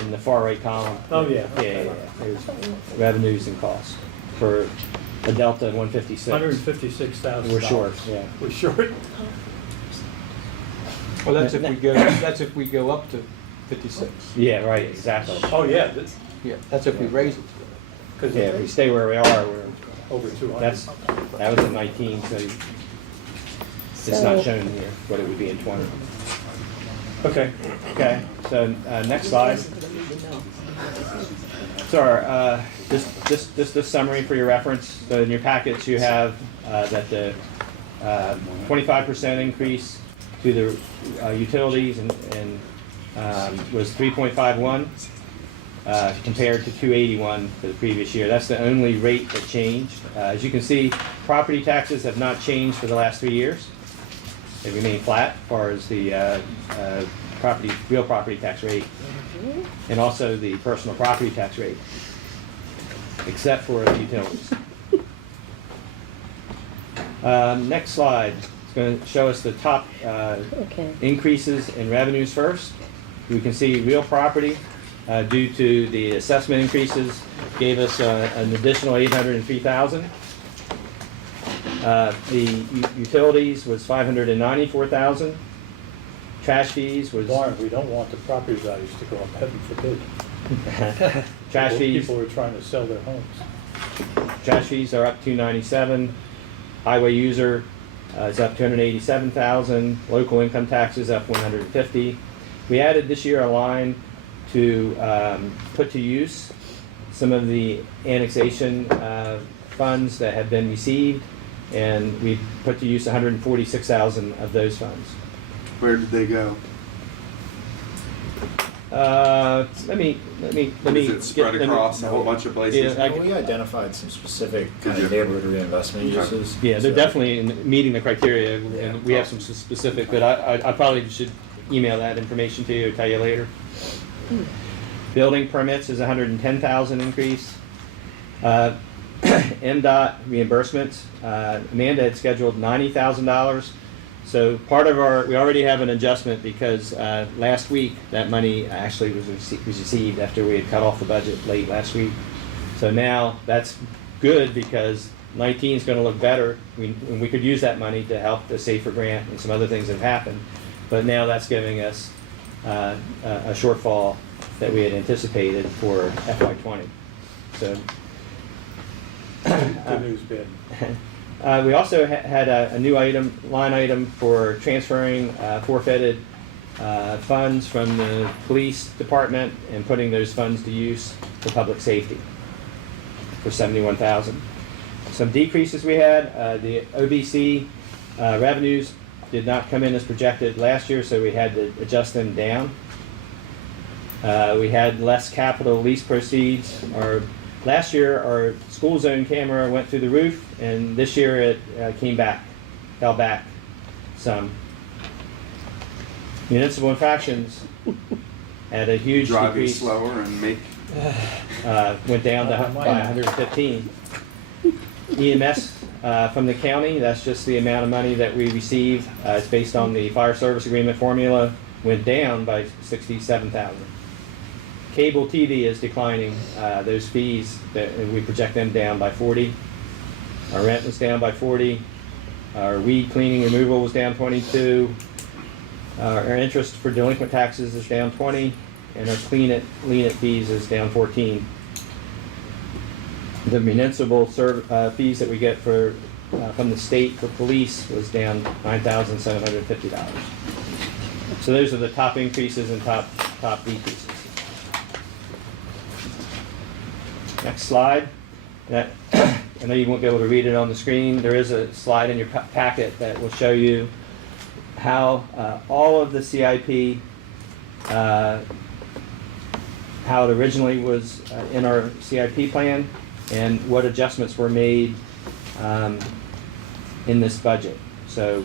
in the far right column. oh, yeah. Yeah. There's revenues and costs for a Delta 156. $156,000. We're short, yeah. We're short. Well, that's if we go up to 56. Yeah, right, exactly. Oh, yeah, that's, Yeah, that's if we raise it. because Yeah, if we stay where we are, we're, over 200. that was in 19, so it's not shown here what it would be in 20. Okay. Okay, so next slide. So our, just a summary for your reference. So in your packets, you have that the 25% increase to the utilities and was 3.51 compared to 281 for the previous year. That's the only rate that changed. As you can see, property taxes have not changed for the last 3 years. They remain flat as far as the real property tax rate, and also the personal property tax rate, except for the utilities. Next slide is going to show us the top Okay. increases in revenues first. We can see real property, due to the assessment increases, gave us an additional $803,000. The utilities was $594,000. Trash fees was Warren, we don't want the property values to go up, heaven forbid. trash fees. People are trying to sell their homes. Trash fees are up $297. Highway user is up $287,000. Local income taxes up $150. We added this year a line to put to use some of the annexation funds that have been received, and we put to use $146,000 of those funds. Where did they go? Let me. Is it spread across a whole bunch of places? Yeah, We identified some specific kind of neighborhood reinvestment Okay. uses. Yeah, they're So- definitely meeting the criteria, Yeah. and we have some specific, but I probably should email that information to you or tell you later. Building permits is $110,000 increase. MDOT reimbursements, Amanda had scheduled $90,000. So part of we already have an adjustment because last week that money actually was received after we had cut off the budget late last week. So now that's good because 19 is going to look better. We could use that money to help the Safer Grant and some other things that have happened. But now that's giving us a shortfall that we had anticipated for FY20. So Good news, bad. we also had a new line item for transferring forfeited funds from the police department and putting those funds to use for public safety for $71,000. Some decreases we had, the OBC revenues did not come in as projected last year, so we had to adjust them down. We had less capital lease proceeds. Last year, our school zone camera went through the roof, and this year it fell back some. Municipal infractions had a huge Driving decrease. slower and make. Went down by 115. EMS from the county, that's just the amount of money that we receive. It's based on the fire service agreement formula, went down by $67,000. cable TV is declining. Those fees, we project them down by 40. Our rent was down by 40. Our weed cleaning removal was down 22. Our interest for delinquent taxes is down 20, and our clean it fees is down 14. The municipal fees that we get from the state for police was down $9,750. So those are the top increases and top decreases. Next slide. I know you won't be able to read it on the screen. There is a slide in your packet that will show you how all of the CIP, how it originally was in our CIP plan, and what adjustments were made in this budget. So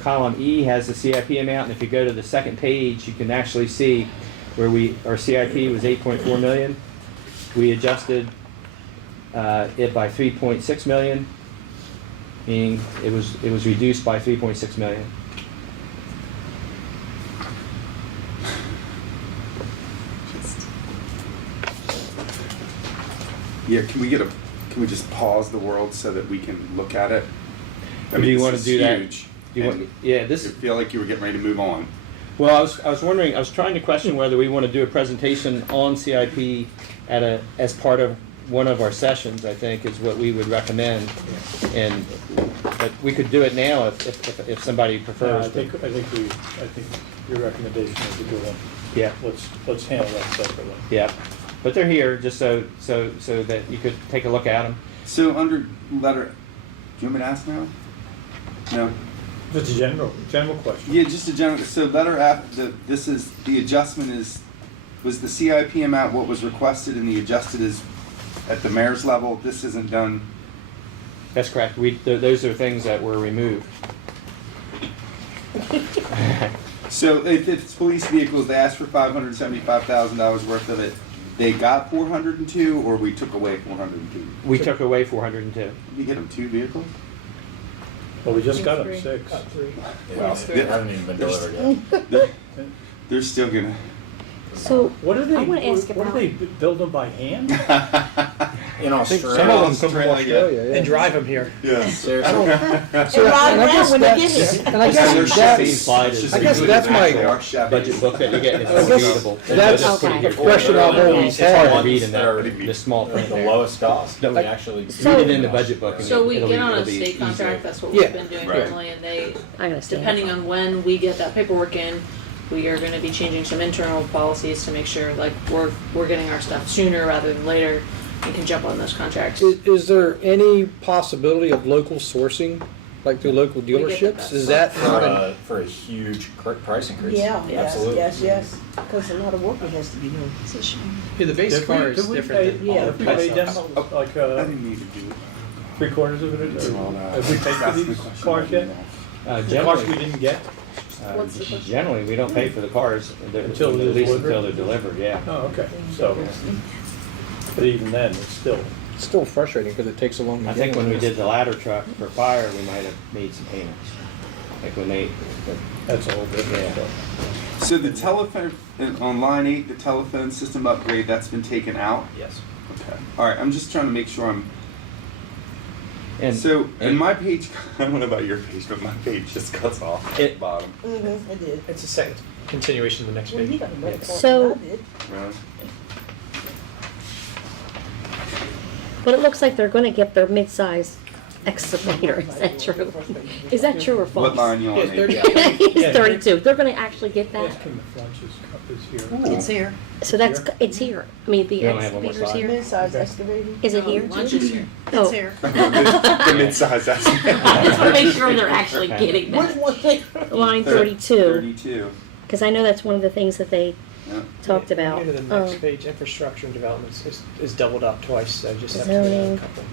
column E has the CIP amount, and if you go to the second page, you can actually see where our CIP was 8.4 million. We adjusted it by 3.6 million, meaning it was reduced by 3.6 million. Yeah, can we just pause the world so that we can look at it? I Do you this wanna is do that? huge, You want, and yeah, I this. feel like you were getting ready to move on. Well, I was wondering. I was trying to question whether we want to do a presentation on CIP as part of one of our sessions. I think is what we would recommend, but we could do it now if somebody prefers. I think your recommendation is a good one. Yeah. Let's handle that separately. Yeah, but they're here just so that you could take a look at them. So under letter, do you want me to ask now? No? Just a general question. Yeah, just a general, so letter F, the adjustment was the CIP amount what was requested and the adjusted is at the mayor's level? This isn't done? That's correct. Those are things that were removed. So if it's police vehicles, they asked for $575,000 worth of it. They got 402, or we took away 402? We took away 402. You get them 2 vehicles? Well, we just got them 6. Well, it hasn't even been delivered yet. They're still gonna. So, What are they? I wanna ask What about- do they build them by hand? In I think some Australia, of them come from Australia, yeah. And drive them here. Yeah. seriously. and ride around when they get here. And I Their guess shipping that's, slide is I guess that's my budget book that you get. It's I more guess readable. that's Just put it okay. here the for question you. I've always It's hard to had. read in That are the small print The there. lowest cost that we Like- actually. So- Read it in the budget book. And So we it'll get be- on a it'll be state easier. contract, that's what Yeah. we've been doing Right. normally, and they, I understand. depending on when we get that paperwork in, we are gonna be changing some internal policies to make sure, like, we're getting our stuff sooner rather than later, and can jump on those contracts. is there any possibility of local sourcing, like through local get the dealerships? best Is that For not an, for a huge price increase. Yeah, Absolutely. yes, because a lot of work has to be done. Yeah, the base Did we- car is did we different pay- than yeah, all Have the we paid them stuff. like I didn't need to do it. 3/4 of it? Or have we paid for That's the these question cars that yet? we The cars we Generally, didn't get? What's the question? generally, we don't pay for the cars Until at they're least delivered? until they're delivered, yeah. Oh, okay, so, but even then, it's still, it's still frustrating because it takes so long to I get think when we them. did the ladder truck for fire, we might have made some payments. Like when they, that's a whole different Yeah. stuff. So the telephone, on line 8, the telephone system upgrade, that's been taken out? yes. Okay. All right, I'm just trying to make sure I'm. And So, in and my page, I don't know about your page, but my page just cuts off at the It- bottom. Mm-hmm, I did. It's a second continuation of the next Well, he page. got a better car So- than I did. Right? But it looks like they're gonna get their mid-size excavator, is that true? Is that true or false? What line you on? Yes, Nate? It's 32, they're gonna actually get that? Ask him if lunch's cup is here. It's here. So that's, it's here, I mean, the We don't have one more excavator's slide. here? Mid-size Okay. excavator. Is it No, here? Lunch is here. Oh. It's here. The mid-size, that's. I just wanna make sure they're actually getting Which that. one thing? Line 32, 32. because I know that's one of the things that they Yeah. talked about. Go to the next Um, page, infrastructure and developments is doubled up twice, so just have to Zoning. a couple.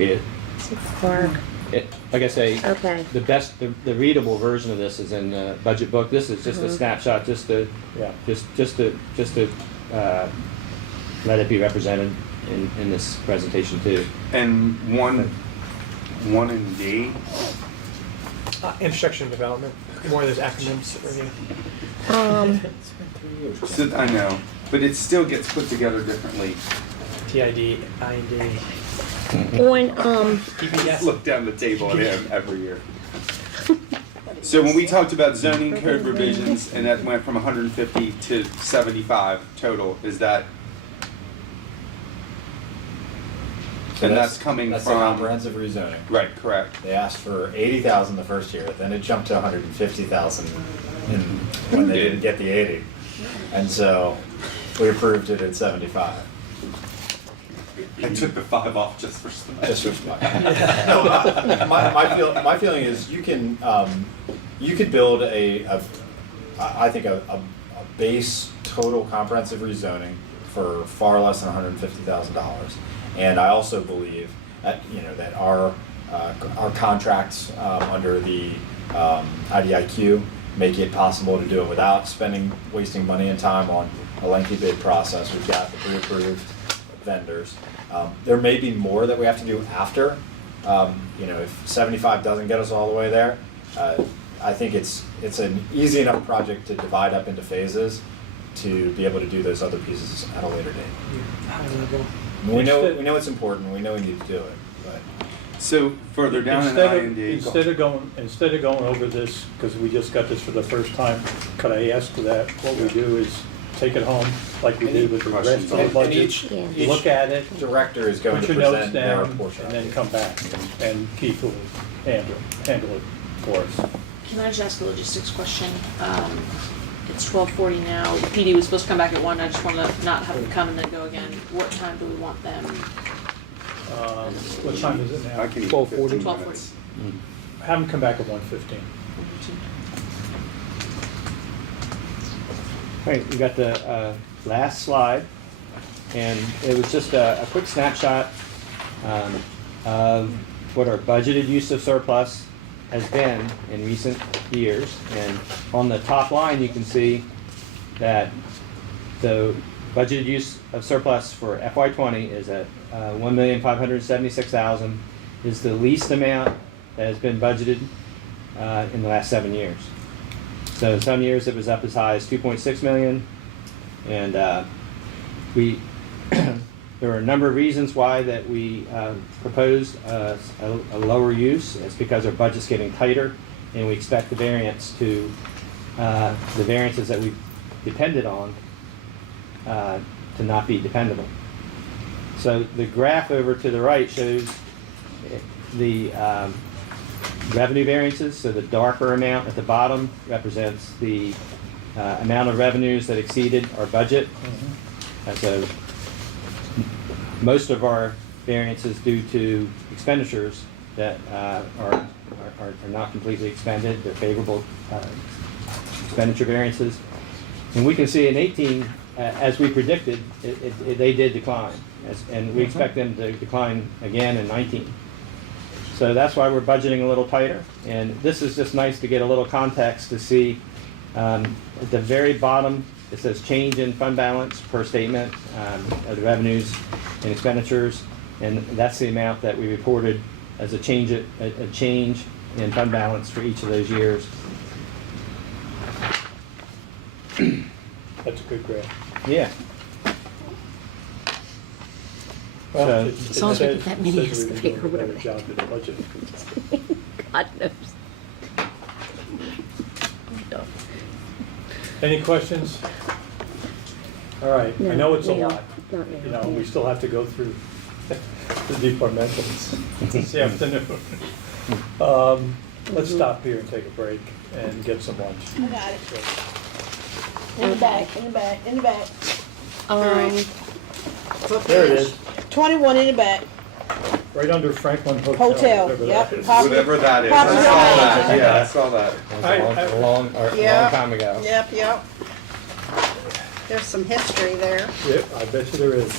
it, Park, like I say, okay. the best, the readable version of this is in the budget book. This is just a snapshot, just to let it be represented in this presentation too. And one in D. Infrastructure and development, more of those acronyms that we're getting. So, I know. but it still gets put together differently. TID, IND, On, TPS. Look down the table at him every year. So when we talked about zoning code revisions and that went from 150 to 75 total, is that? So And that's coming that's from- the comprehensive rezoning. Right, correct. They asked for 80,000 the first year, then it jumped to 150,000 when they didn't get the 80. And so we approved it at 75. I took the 5 off just for spite. Just for spite. No, my feeling is you could build I think a base total comprehensive rezoning for far less than $150,000. And I also believe that, that our contracts under the IDIQ make it possible to do it without wasting money and time on a lengthy bid process. We've got the pre-approved vendors. There may be more that we have to do after. If 75 doesn't get us all the way there, I think it's an easy enough project to divide up into phases to be able to do those other pieces at a later date. We know it's important. We know we need to do it. But So further down in Instead IND. instead of going over this, because we just got this for the first time, could I ask that what we do is take it home, like we did with the rest of the and budget, Yeah. look at it, director is going put to your notes present their down, portion. and then come back, and Keith will handle it for us. Can I just ask a logistics question? It's 12:40 now. The PD was supposed to come back at 1. I just want to not have them come and then go again. What time do we want them? What time is it now? I can eat 12:40. 15 12:40. minutes. Have them come back at 1:15. All right, we got the last slide, and it was just a quick snapshot of what our budgeted use of surplus has been in recent years. And on the top line, you can see that the budgeted use of surplus for FY20 is at $1,576,000, is the least amount that has been budgeted in the last 7 years. So some years it was up as high as 2.6 million, and there are a number of reasons why that we proposed a lower use. It's because our budget's getting tighter, and we expect the variances that we depended on to not be dependable. So the graph over to the right shows the revenue variances. So the darker amount at the bottom represents the amount of revenues that exceeded our budget. So most of our variances due to expenditures that are not completely expended. They're favorable expenditure variances. And we can see in 18, as we predicted, they did decline. And we expect them to decline again in 19. So that's why we're budgeting a little tighter. And this is just nice to get a little context to see at the very bottom, it says change in fund balance per statement of the revenues and expenditures. And that's the amount that we reported as a change in fund balance for each of those years. That's a good graph. Yeah. Well, So- it As long as we says- get that mini says we're excavator, doing a better whatever. job with the budget. God knows. Any questions? All right, I know it's a No, lot. not now. We still have to go through the departmentals this afternoon. Let's stop here and take a break and get some lunch. I got it. In the back, in the back, in the back. There it is, 21 in the back. right under Franklin Hotel. Hotel, whatever yep. that is. Property- Whatever that is. I property saw owner. that. Yeah, I saw that. A long Yeah. time ago. Yep, yep. There's some history there. Yep, I bet you there is.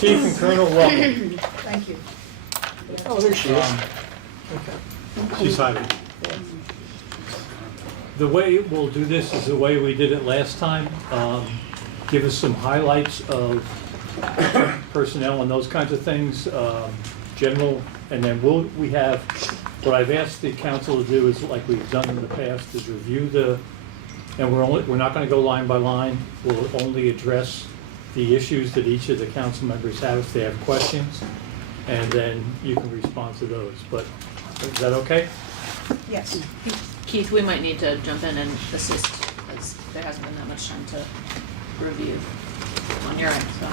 Chief and Colonel, welcome. Thank you. Oh, there she is. She's hiding. The way we'll do this is the way we did it last time. Give us some highlights of personnel and those kinds of things, general, and then we have What I've asked the council to do is, like we've done in the past, is review and we're not gonna go line by line. We'll only address the issues that each of the council members have if they have questions, and then you can respond to those. But is that okay? Yes. Keith, we might need to jump in and assist, as there hasn't been that much time to review on your end, so.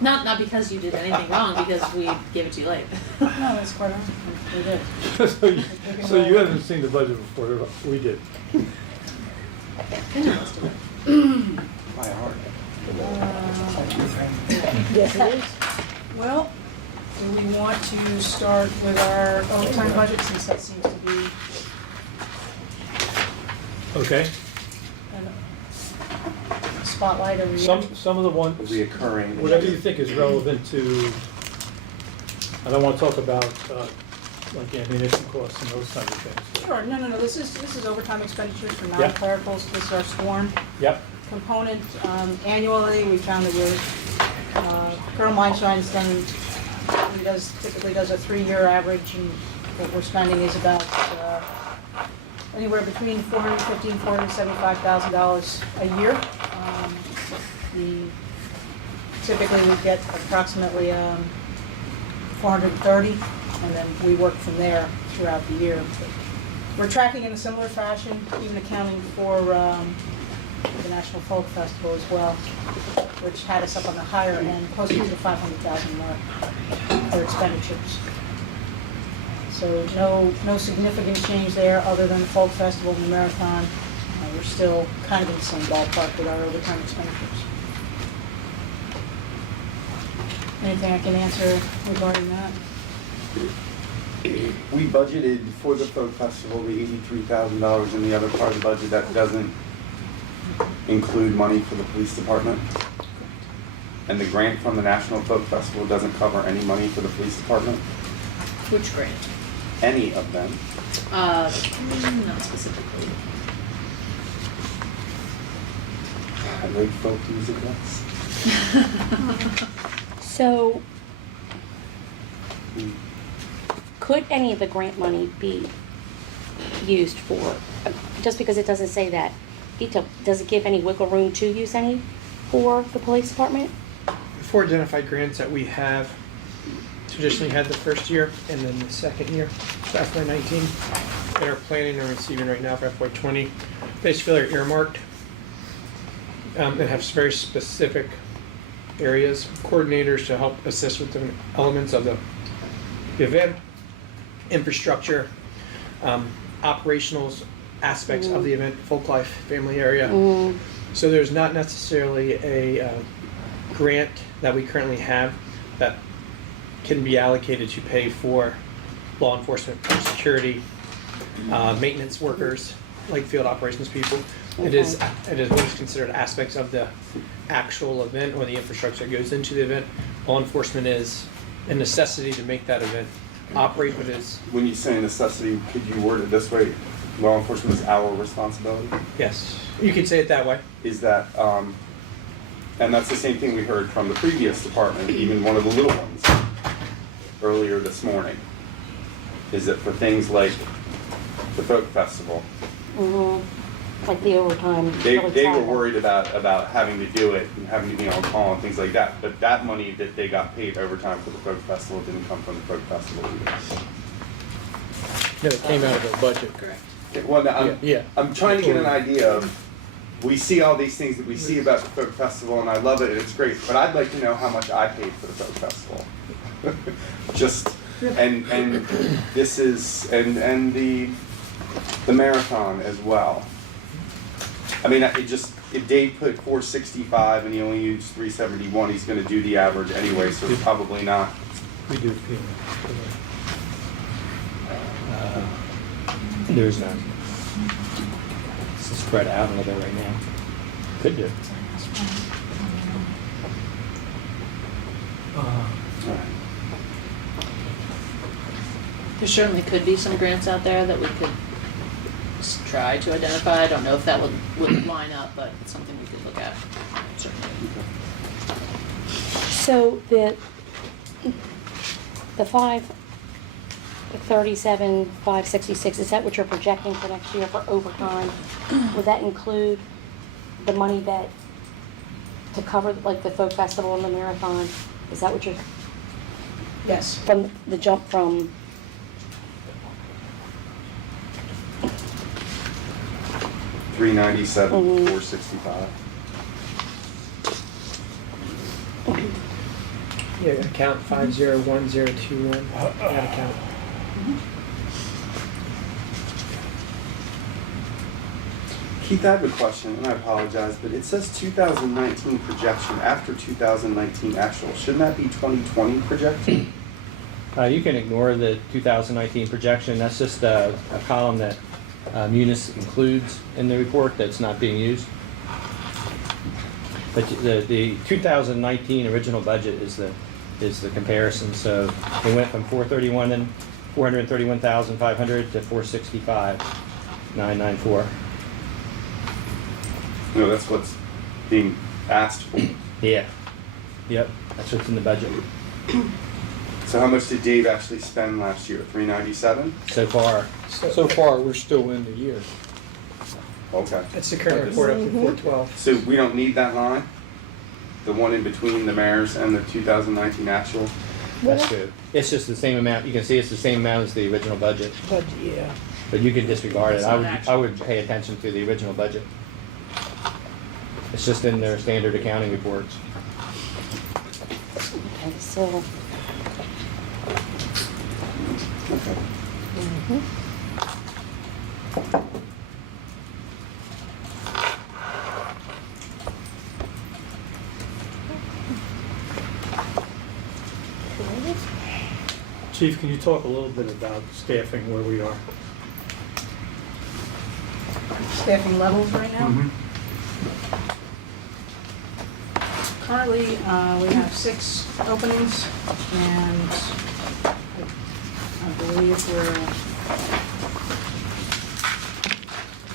Not because you did anything wrong, because we gave it to you late. No, that's quite all right. We did. So you haven't seen the budget before, we did. Can you list it? By heart. Yes, it is. Well, do we want to start with our overtime budget, since that seems to be Okay? a spotlight every year? Some of the ones, Reoccurring. whatever you think is relevant to, I don't want to talk about like ammunition costs and those kinds of things. Sure, no, this is overtime expenditures for Yeah. non-clericals, this is our sworn Yep, component. Annually, we found that Colonel Meinshine's typically does a 3-year average, and what we're spending is about anywhere between $450,000 and $475,000 a year. Typically we get approximately 430, and then we work from there throughout the year. But we're tracking in a similar fashion, even accounting for the National Folk Festival as well, which had us up on the higher end, closer to the 500,000 mark for expenditures. So no significant change there, other than the Folk Festival and the Marathon. We're still kind of in the same ballpark with our overtime expenditures. Anything I can answer regarding that? We budgeted for the folk festival the $83,000 in the other part of the budget. That doesn't include money for the police department. And the grant from the National Folk Festival doesn't cover any money for the police department. Which grant? Any of them. Not specifically. I like folk music less. So, could any of the grant money be used for, just because it doesn't say that, does it give any wiggle room to use any for the police department? For identified grants that we have traditionally had the first year and then the second year, so FY19, that are planning and receiving right now for FY20, basically are earmarked and have very specific areas, coordinators to help assist with different elements of the event, infrastructure, operational aspects of the event, folk life, family area. So there's not necessarily a grant that we currently have that can be allocated to pay for law enforcement, security, maintenance workers, like field operations people. It is what is considered aspects of the actual event or the infrastructure that goes into the event. Law enforcement is a necessity to make that event operate, but is, When you say necessity, could you word it this way? Law enforcement is our responsibility? yes, you could say it that way. Is that, and that's the same thing we heard from the previous department, even one of the little ones, earlier this morning, is that for things like the folk festival, Like the overtime. they really were travel. worried about having to do it and having to be on call and things like that, but that money that they got paid overtime for the folk festival didn't come from the folk festival either. No, it came out of the budget. Correct. Well, now, Yeah. I'm trying to get an idea of, we see all these things that we see about the folk festival, and I love it, and it's great, but I'd like to know how much I paid for the folk festival. Just, and this is, and the marathon as well. I mean, if Dave put 465 and he only used 371, he's gonna do the average anyway, so it's probably not. We do. There's none. It's spread out a little bit right now. Could do. There certainly could be some grants out there that we could try to identify. I don't know if that would line up, but it's something we could look at, certainly. So The 537,566, is that what you're projecting for next year for overtime? Would that include the money that, to cover like the folk festival and the marathon? Is that what you're, Yes. from the jump from, 397, 465. Yeah, account 501021, that account. Keith, I have a question, and I apologize, but it says 2019 projection after 2019 actual. Shouldn't that be 2020 projection? You can ignore the 2019 projection. That's just a column that Munis includes in the report that's not being used. But the 2019 original budget is the comparison. So it went from 431,500 to 465,994. No, that's what's being asked for. Yeah. Yep. That's what's in the budget So how much did Dave actually spend last year? 397? so far. So far, we're still in the year. Okay. That's the current report up to 412. So we don't need that line? The one in between the mayor's and the 2019 actual? That's good. It's just the same amount. You can see it's the same amount as the original budget. But yeah. But you can disregard it. It's I not would, actual. I would pay attention to the original budget. It's just in their standard accounting reports. okay, so, Okay. Chief, can you talk a little bit about staffing, where we are? Staffing levels right now? Currently, we have 6 openings, and I believe we've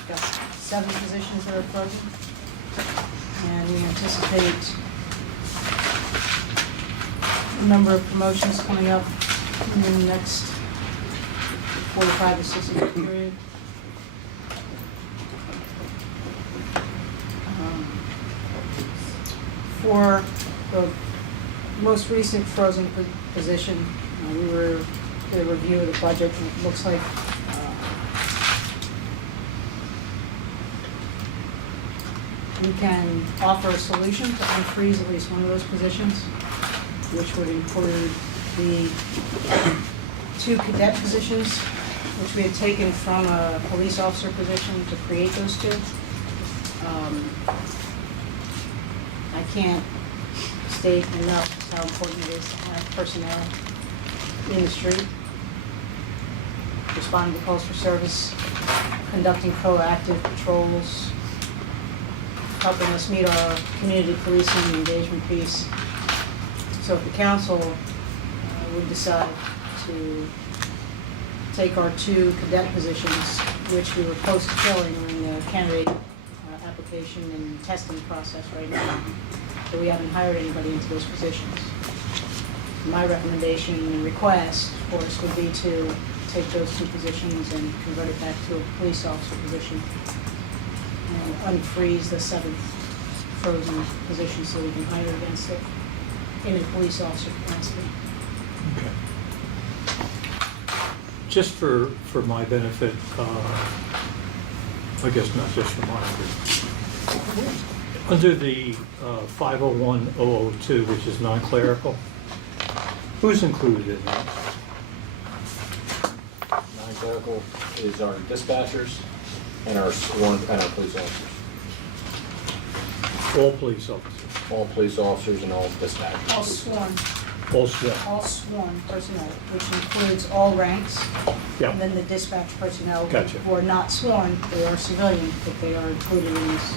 got 7 positions that are frozen. And we anticipate a number of promotions coming up in the next 45 to 60 day period. For the most recent frozen position, we did a review of the budget, and it looks like we can offer a solution to unfreeze at least one of those positions, which would include the 2 cadet positions, which we had taken from a police officer position to create those 2. I can't state enough how important it is to have personnel in the street, responding to calls for service, conducting proactive patrols, helping us meet our community policing and engagement piece. So if the council would decide to take our 2 cadet positions, which we were close to filling in the candidate application and testing process right now, but we haven't hired anybody into those positions. My recommendation and request, of course, would be to take those 2 positions and convert it back to a police officer position and unfreeze the 7th frozen position so we can hire against it in a police officer capacity. Okay. Just for my benefit, I guess not just for mine, but under the 501002, which is non-clerical, who's included in that? Non-clerical is our dispatchers and our sworn, and our police officers. All police officers, All police officers and all dispatchers. All sworn, all sworn. all sworn personnel, which includes all ranks, Yeah. and then the dispatch personnel Gotcha. who are not sworn, they are civilian, but they are included in this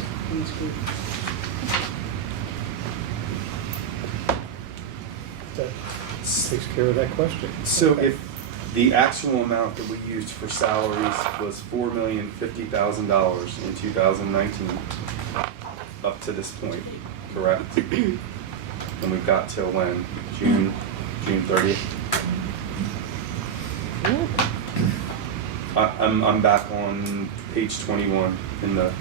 group. That takes care of that question. So if the actual amount that we used for salaries was $4,050,000 in 2019, up to this point, correct? And we've got till when? June 30th? I'm back on page 21 in the.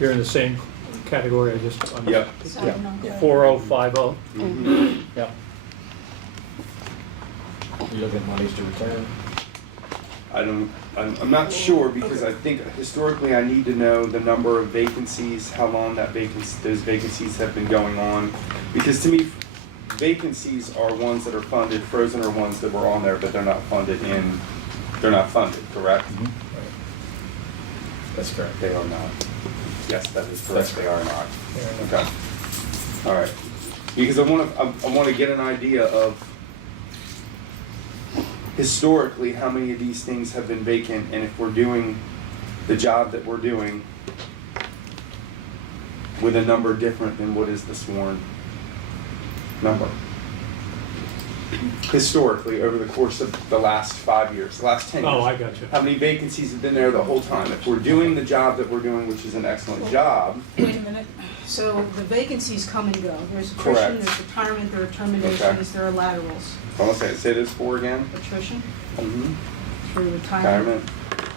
You're in the same category, I just. Yep. 4050. Yeah. You look at monies to return. I'm not sure because I think historically I need to know the number of vacancies, how long those vacancies have been going on. Because to me, vacancies are ones that are funded, frozen are ones that were on there, but they're not funded, correct? That's correct. They are not. Yes, that is correct, That's they are not. Okay. All right. Because I want to get an idea of historically how many of these things have been vacant, and if we're doing the job that we're doing with a number different than what is the sworn number. Historically, over the course of the last 5 years, the last 10 years. Oh, I got you. How many vacancies have been there the whole time? If we're doing the job that we're doing, which is an excellent job. Wait a minute. So the vacancies come and go. There's attrition, Correct. there's retirement, there are terminations, Okay. there are laterals. I want to say those four again. Attrition, Mm-hmm. through retirement, Retirement,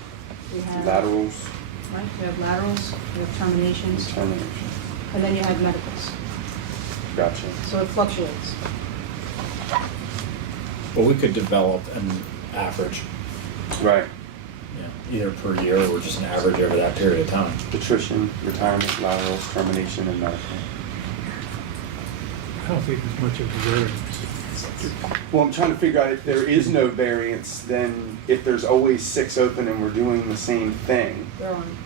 we have, laterals, right, we have laterals, we have terminations, termination. and then you have medicals. Gotcha. So it fluctuates. Well, we could develop an average, Right. either per year or just an average over that period of time. Attrition, retirement, laterals, termination, and medical. I don't think there's much of a variance. Well, I'm trying to figure out if there is no variance, then if there's always 6 open and we're doing the same thing. They're on.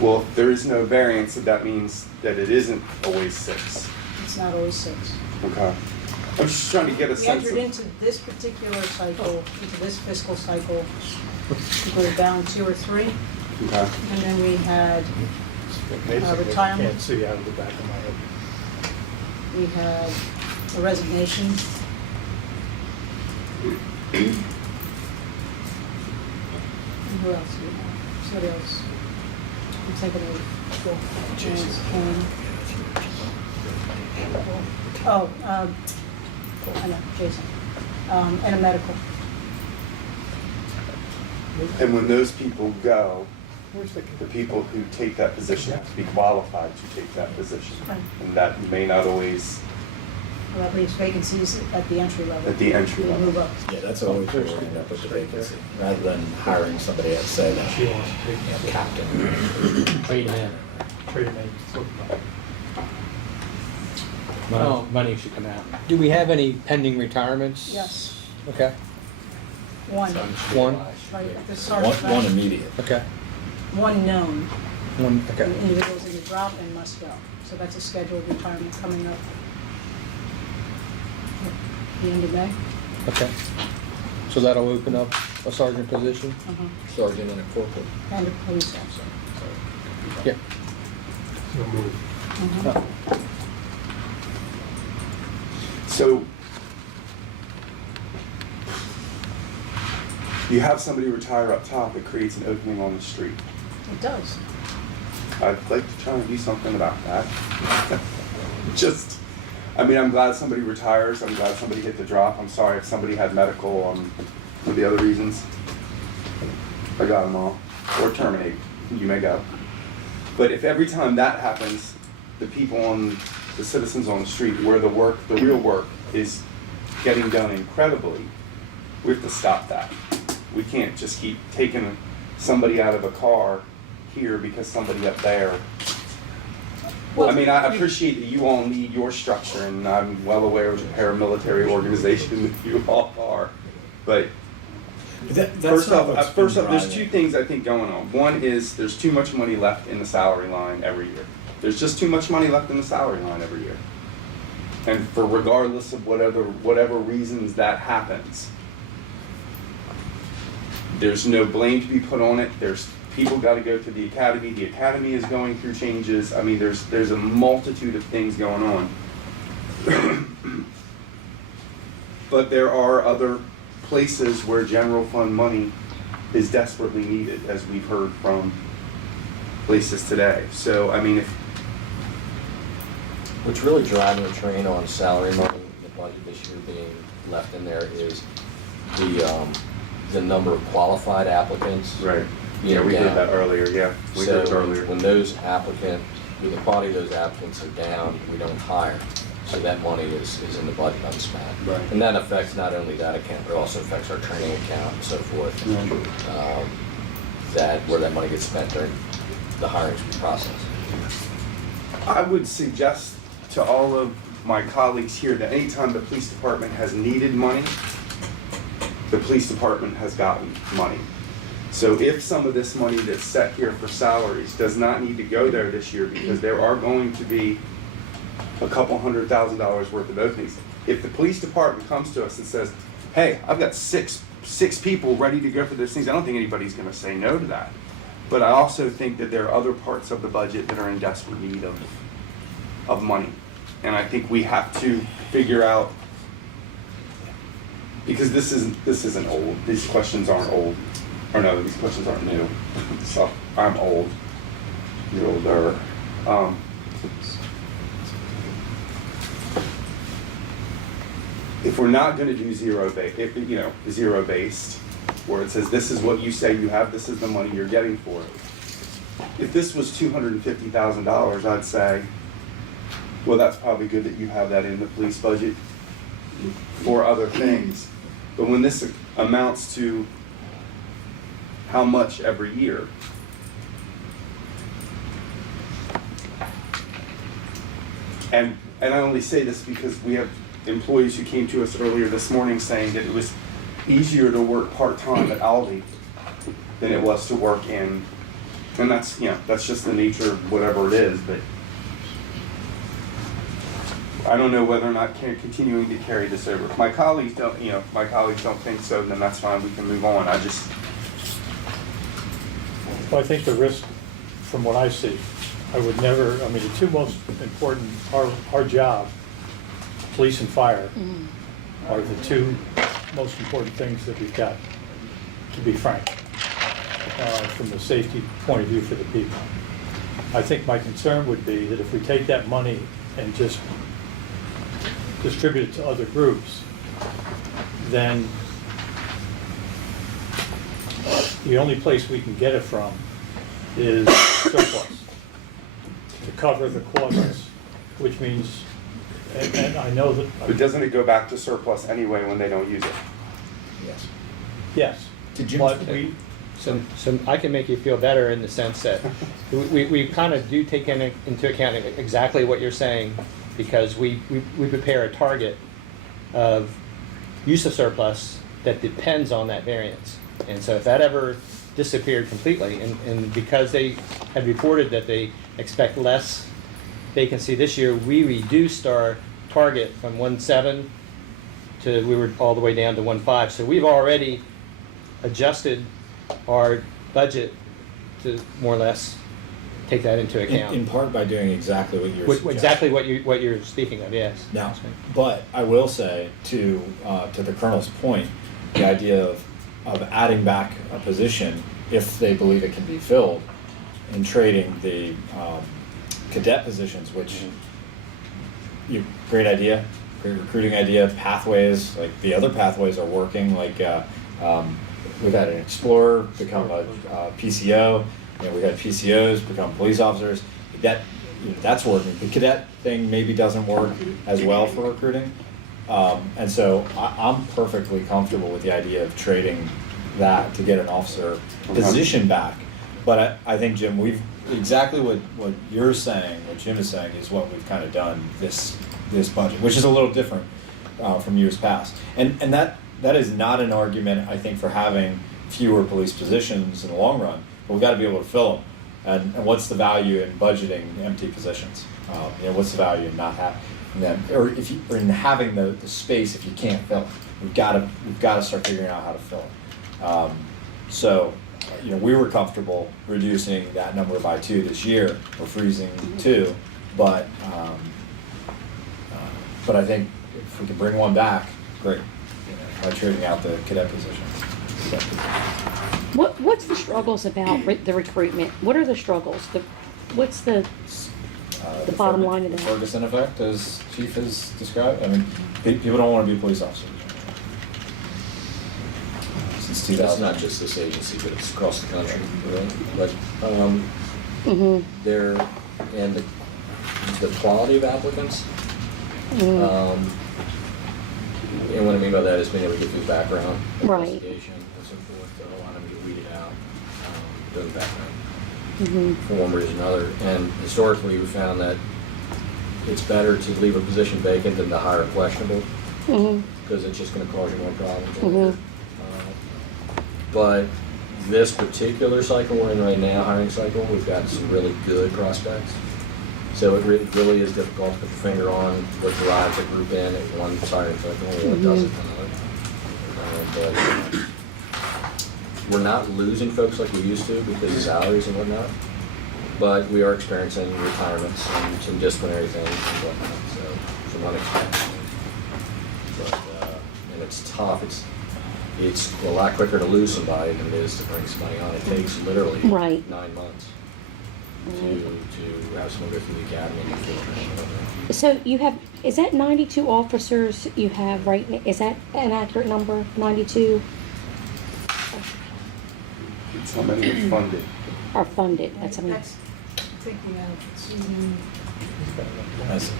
Well, if there is no variance, that means that it isn't always 6. It's not always 6. Okay. I'm just trying to get a We sense entered of. into this particular cycle, into this fiscal cycle, we were down 2 or 3, Okay. and then we had Basically, retirement. Can't see out of the back of my head. We had a resignation. And who else do we have? Somebody else. I'm thinking of. Oh, I know, Jason. And a medical. And when those people go, Where's the? the people who take that position have to be qualified to take that position. Right. And that may not always, Well, that leaves vacancies at the entry level. at the entry We level. move up. Yeah, that's always where we end up with the vacancy, rather than hiring somebody at, say, She the wants to take that. captain. Wait a minute. Trade name, flip that. Money should come out. Do we have any pending retirements? Yes, Okay, one, one, right, at the One, sergeant one rank, immediate. okay, one known. one, okay. The individuals in the drop and must go. So that's a scheduled retirement coming up at the end of May. Okay. So that'll open up a sergeant position? Sergeant and a corporal. And a police officer. Yeah. So move. Oh, So you have somebody retire up top, it creates an opening on the street. It does. I'd like to try and do something about that. Just, I mean, I'm glad somebody retires, I'm glad somebody hit the drop, I'm sorry if somebody had medical, for the other reasons. I got them all. Or terminate, you may go. But if every time that happens, the people on, the citizens on the street, where the real work is getting done incredibly, we have to stop that. We can't just keep taking somebody out of a car here because somebody up there. I mean, I appreciate that you all need your structure, and I'm well aware of the paramilitary organization that you all are. But first off, there's 2 things I think going on. One is there's too much money left in the salary line every year. There's just too much money left in the salary line every year. And for regardless of whatever reasons that happens, there's no blame to be put on it. There's people got to go to the academy. The academy is going through changes. I mean, there's a multitude of things going on. But there are other places where general fund money is desperately needed, as we've heard from places today. So, I mean, What's really driving the train on salary money, the budget this year being left in there is the number of qualified applicants. Right. being Yeah, we did down. that earlier, yeah. We did it So earlier. when those applicant, when the quality of those applicants are down, we don't hire. So that money is in the budget unspent. Right. And that affects not only that account, but it also affects our training account and so forth. Where that money gets spent during the hiring process. I would suggest to all of my colleagues here that anytime the police department has needed money, the police department has gotten money. So if some of this money that's set here for salaries does not need to go there this year, because there are going to be a couple $100,000 worth of openings. If the police department comes to us and says, hey, I've got six people ready to go for those things, I don't think anybody's gonna say no to that. But I also think that there are other parts of the budget that are in desperate need of money. And I think we have to figure out, because this isn't old, these questions aren't old, or no, these questions aren't new. So I'm old, you're older. If we're not gonna do zero based, where it says this is what you say you have, this is the money you're getting for it. If this was $250,000, I'd say, well, that's probably good that you have that in the police budget for other things. But when this amounts to how much every year, and I only say this because we have employees who came to us earlier this morning saying that it was easier to work part-time at Aldi than it was to work in, and that's, that's just the nature of whatever it is, but I don't know whether or not continuing to carry this over. If my colleagues don't, think so, then that's fine, we can move on. Well, I think the risk, from what I see, the two most important, our job, police and fire, are the two most important things that we've got, to be frank, from the safety point of view for the people. I think my concern would be that if we take that money and just distribute it to other groups, then the only place we can get it from is surplus to cover the costs, which means, and I know that. But doesn't it go back to surplus anyway when they don't use it? Yes. Yes. Did you- But we, So I can make you feel better in the sense that we kind of do take into account exactly what you're saying, because we prepare a target of use of surplus that depends on that variance. And so if that ever disappeared completely, and because they had reported that they expect less vacancy this year, we reduced our target from 1.7 to, we were all the way down to 1.5. So we've already adjusted our budget to more or less take that into account. In part by doing exactly what you're suggesting. Exactly what you're speaking of, yes. Now, but I will say to the Colonel's point, the idea of adding back a position if they believe it can be filled, and trading the cadet positions, which great idea, great recruiting idea, pathways, like the other pathways are working, like we've had an explorer become a PCO, we've had PCOs become police officers. That's working. The cadet thing maybe doesn't work as well for recruiting. And so I'm perfectly comfortable with the idea of trading that to get an officer position back. But I think, Jim, we've exactly what you're saying, what Jim is saying, is what we've kind of done this budget, which is a little different from years past. And that is not an argument, I think, for having fewer police positions in the long run, but we've got to be able to fill them. And what's the value in budgeting empty positions? What's the value in not having them, or in having the space if you can't fill it? We've got to start figuring out how to fill it. So, we were comfortable reducing that number by 2 this year, or freezing 2, but I think if we can bring one back, great. By trading out the cadet position. What's the struggles about the recruitment? What are the struggles? What's the The bottom line of that. Ferguson effect, as Chief has described. I mean, people don't want to be police officers. Since That's 2000. not just this agency, but it's across the country, really. But Mm-hmm. there, and the quality of applicants. And what I mean by that is being able to get through the background Right. investigation and so forth. A lot of them get weeded out doing background Mm-hmm. for one reason or another. And historically, we found that it's better to leave a position vacant than to hire questionable, Mm-hmm. because it's just going to cause you more problems. Mhm. But this particular cycle we're in right now, hiring cycle, we've got some really good prospects. So it really is difficult to put your finger on what drives a group in at one hiring cycle and what doesn't. But we're not losing folks like we used to because of salaries and whatnot. But we are experiencing retirements and some disciplinary things and whatnot, so from unexpected. But, and it's tough. It's a lot quicker to lose somebody than it is to bring somebody on. It takes literally Right. 9 months Right. to have someone go through the academy and feel comfortable. So you have, is that 92 officers you have right now? Is that an accurate number, 92 It's how many are funded. are funded? That's, I mean, That's thinking of Sweden. That's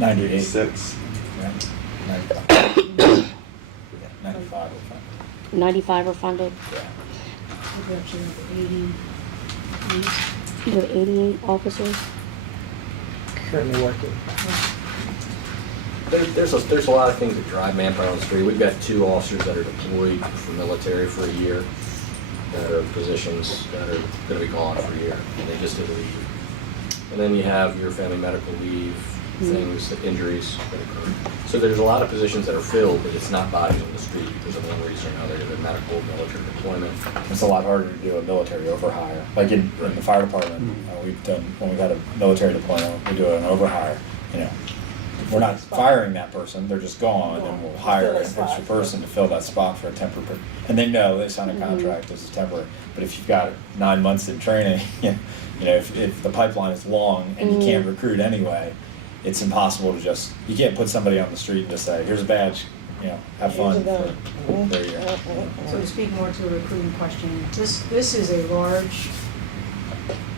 98. 6. Yeah. 95. 95 or something. 95 are funded? Yeah. We actually have 80. You have 88 officers? Currently working. There's a lot of things that drive manpower on the street. We've got 2 officers that are deployed for military for a year, that are positions that are going to be gone for a year, and they just didn't leave. And then you have your family medical leave, things, injuries that occur. So there's a lot of positions that are filled, but it's not bodies on the street because of one reason or another, either medical, military deployment. It's a lot harder to do a military overhire. Like in the fire department, we've done, when we've had a military deployment, we do an overhire. You know, we're not firing that person, they're just gone, and we'll hire an extra person to fill that spot for a temporary. And they know, they sign a contract as a temporary. But if you've got 9 months in training, you know, if the pipeline is long and you can't recruit anyway, it's impossible to just, you can't put somebody on the street and just say, here's a badge, you know, have fun for a year. So to speak more to a recruiting question, this is a large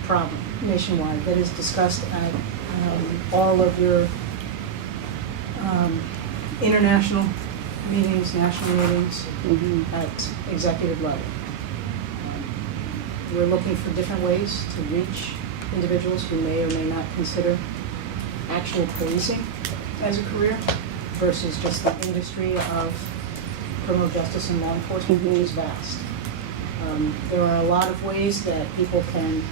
problem nationwide that is discussed at all of your international meetings, national meetings, at executive level. We're looking for different ways to reach individuals who may or may not consider actual policing as a career versus just the industry of criminal justice and law enforcement, which is vast. There are a lot of ways that people can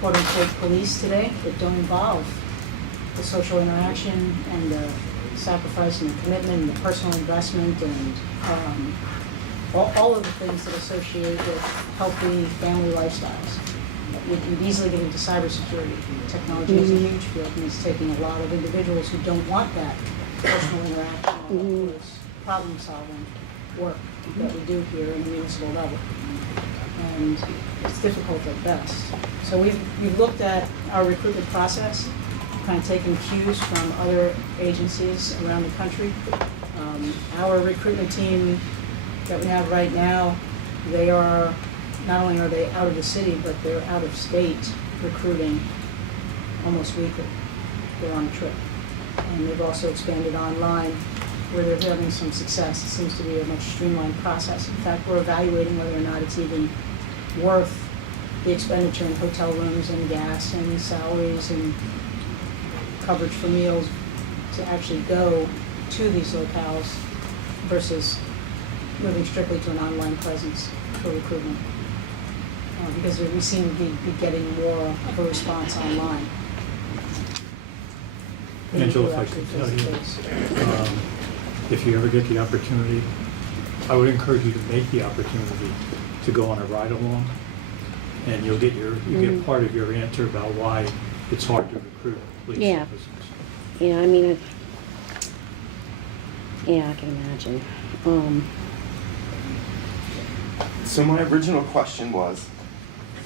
quote unquote police today that don't involve the social interaction and the sacrifice and the commitment and the personal investment and all of the things that associate with healthy family lifestyles. We can easily get into cybersecurity. Technology is a huge field, and it's taking a lot of individuals who don't want that personal interaction, all those problem-solving work that we do here in the municipal level. And it's difficult at best. So we've looked at our recruitment process, kind of taken cues from other agencies around the country. Our recruitment team that we have right now, they are, not only are they out of the city, but they're out of state recruiting almost weekly. They're on a trip. And they've also expanded online where they're having some success. It seems to be a much streamlined process. In fact, we're evaluating whether or not it's even worth the expenditure in hotel rooms and gas and salaries and coverage for meals to actually go to these locales versus moving strictly to an online presence for recruitment. Because we seem to be getting more of a response online. Angela, if I could tell you, if you ever get the opportunity, I would encourage you to make the opportunity to go on a ride-along, and you'll get get part of your answer about why it's hard to recruit police officers. Yeah, I mean, yeah, I can imagine. So my original question was,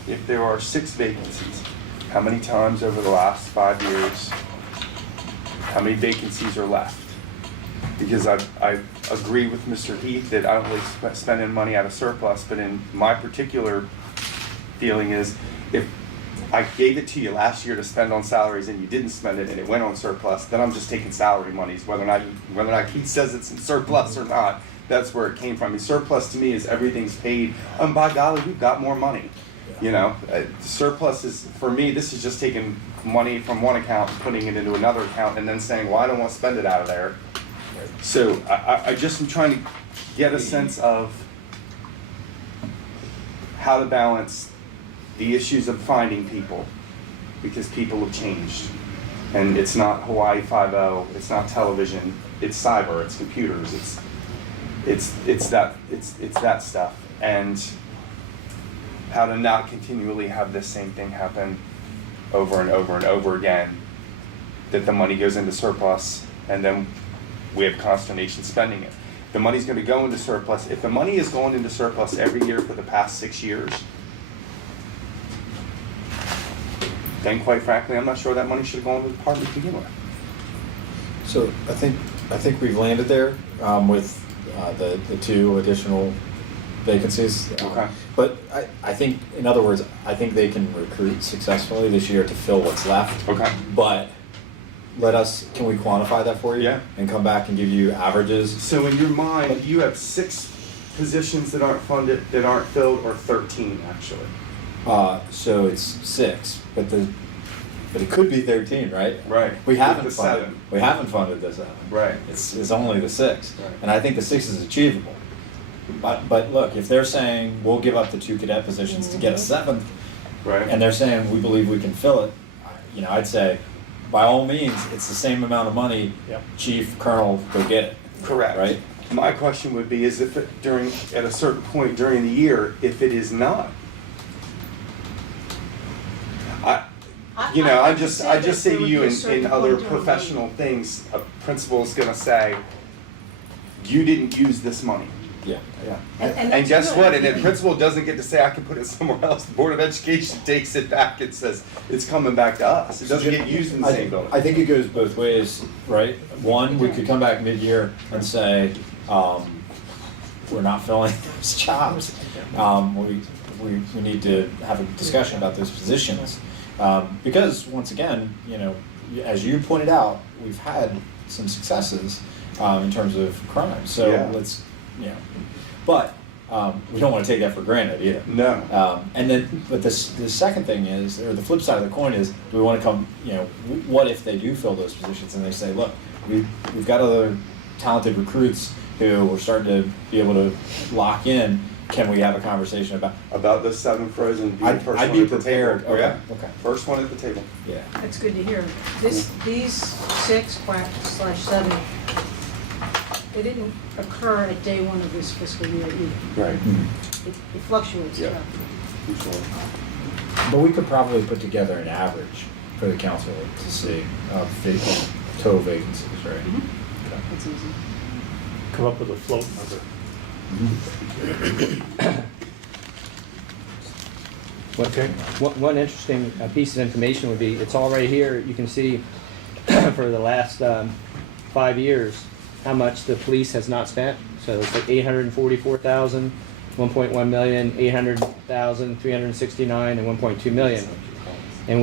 if there are 6 vacancies, how many times over the last 5 years, how many vacancies are left? Because I agree with Mr. Heath that I don't like spending money out of surplus, but in my particular feeling is, if I gave it to you last year to spend on salaries and you didn't spend it and it went on surplus, then I'm just taking salary monies, whether or not Keith says it's in surplus or not. That's where it came from. I mean, surplus to me is everything's paid, and by golly, we've got more money. You know, surplus is, for me, this is just taking money from one account and putting it into another account and then saying, well, I don't want to spend it out of there. So I just am trying to get a sense of how to balance the issues of finding people, because people have changed. And it's not Hawaii 5.0, it's not television, it's cyber, it's computers, it's that stuff. And how to not continually have this same thing happen over and over and over again, that the money goes into surplus and then we have consternation spending it. The money's going to go into surplus. If the money is going into surplus every year for the past 6 years, then quite frankly, I'm not sure that money should have gone to the department to begin with. So I think we've landed there with the 2 additional vacancies. Okay. But I think, in other words, I think they can recruit successfully this year to fill what's left. Okay. But can we quantify that for you? Yeah. And come back and give you averages? So in your mind, you have 6 positions that aren't funded, that aren't filled, or 13 actually. So it's 6, but it could be 13, right? Right. We haven't The funded. 7. We haven't funded the 7. Right. It's only the 6, Right. and I think the 6 is achievable. But look, if they're saying we'll give up the 2 cadet positions to get a 7th, Right. and they're saying we believe we can fill it, I'd say, by all means, it's the same amount of money. Yep. Chief, Colonel, go get it. Correct. Right. My question would be, is if at a certain point during the year, if it is not, I just say to you in other professional things, a principal is going to say, you didn't use this money. Yeah. Yeah. And And guess that's what? good. And the principal doesn't get to say, I can put it somewhere else. The Board of Education takes it back and says, it's coming back to us. It doesn't get used in the same building. I think it goes both ways, right? One, we could come back mid-year and say, we're not filling those jobs. We need to have a discussion about those positions. Because, once again, as you pointed out, we've had some successes in terms of crime. So Yeah. let's, but we don't want to take that for granted either. No. And then, but the second thing is, or the flip side of the coin is, do we want to come, what if they do fill those positions and they say, look, we've got other talented recruits who we're starting to be able to lock in. Can we have a conversation About the 7 frozen, be the I'd first be one at the prepared. table. Oh, yeah? Okay. First one at the table. Yeah. That's good to hear. These 6/7, they didn't occur at day 1 of this fiscal year either. Right. It fluctuates Yeah. throughout the year. Sure. But we could probably put together an average for the council to see total vacancies, right? It's easy. Come up with a float number. One interesting piece of information would be, it's all right here. You can see for the last 5 years how much the police has not spent. So it's like 844,000, 1.1 million, 800,000, 369, and 1.2 million. And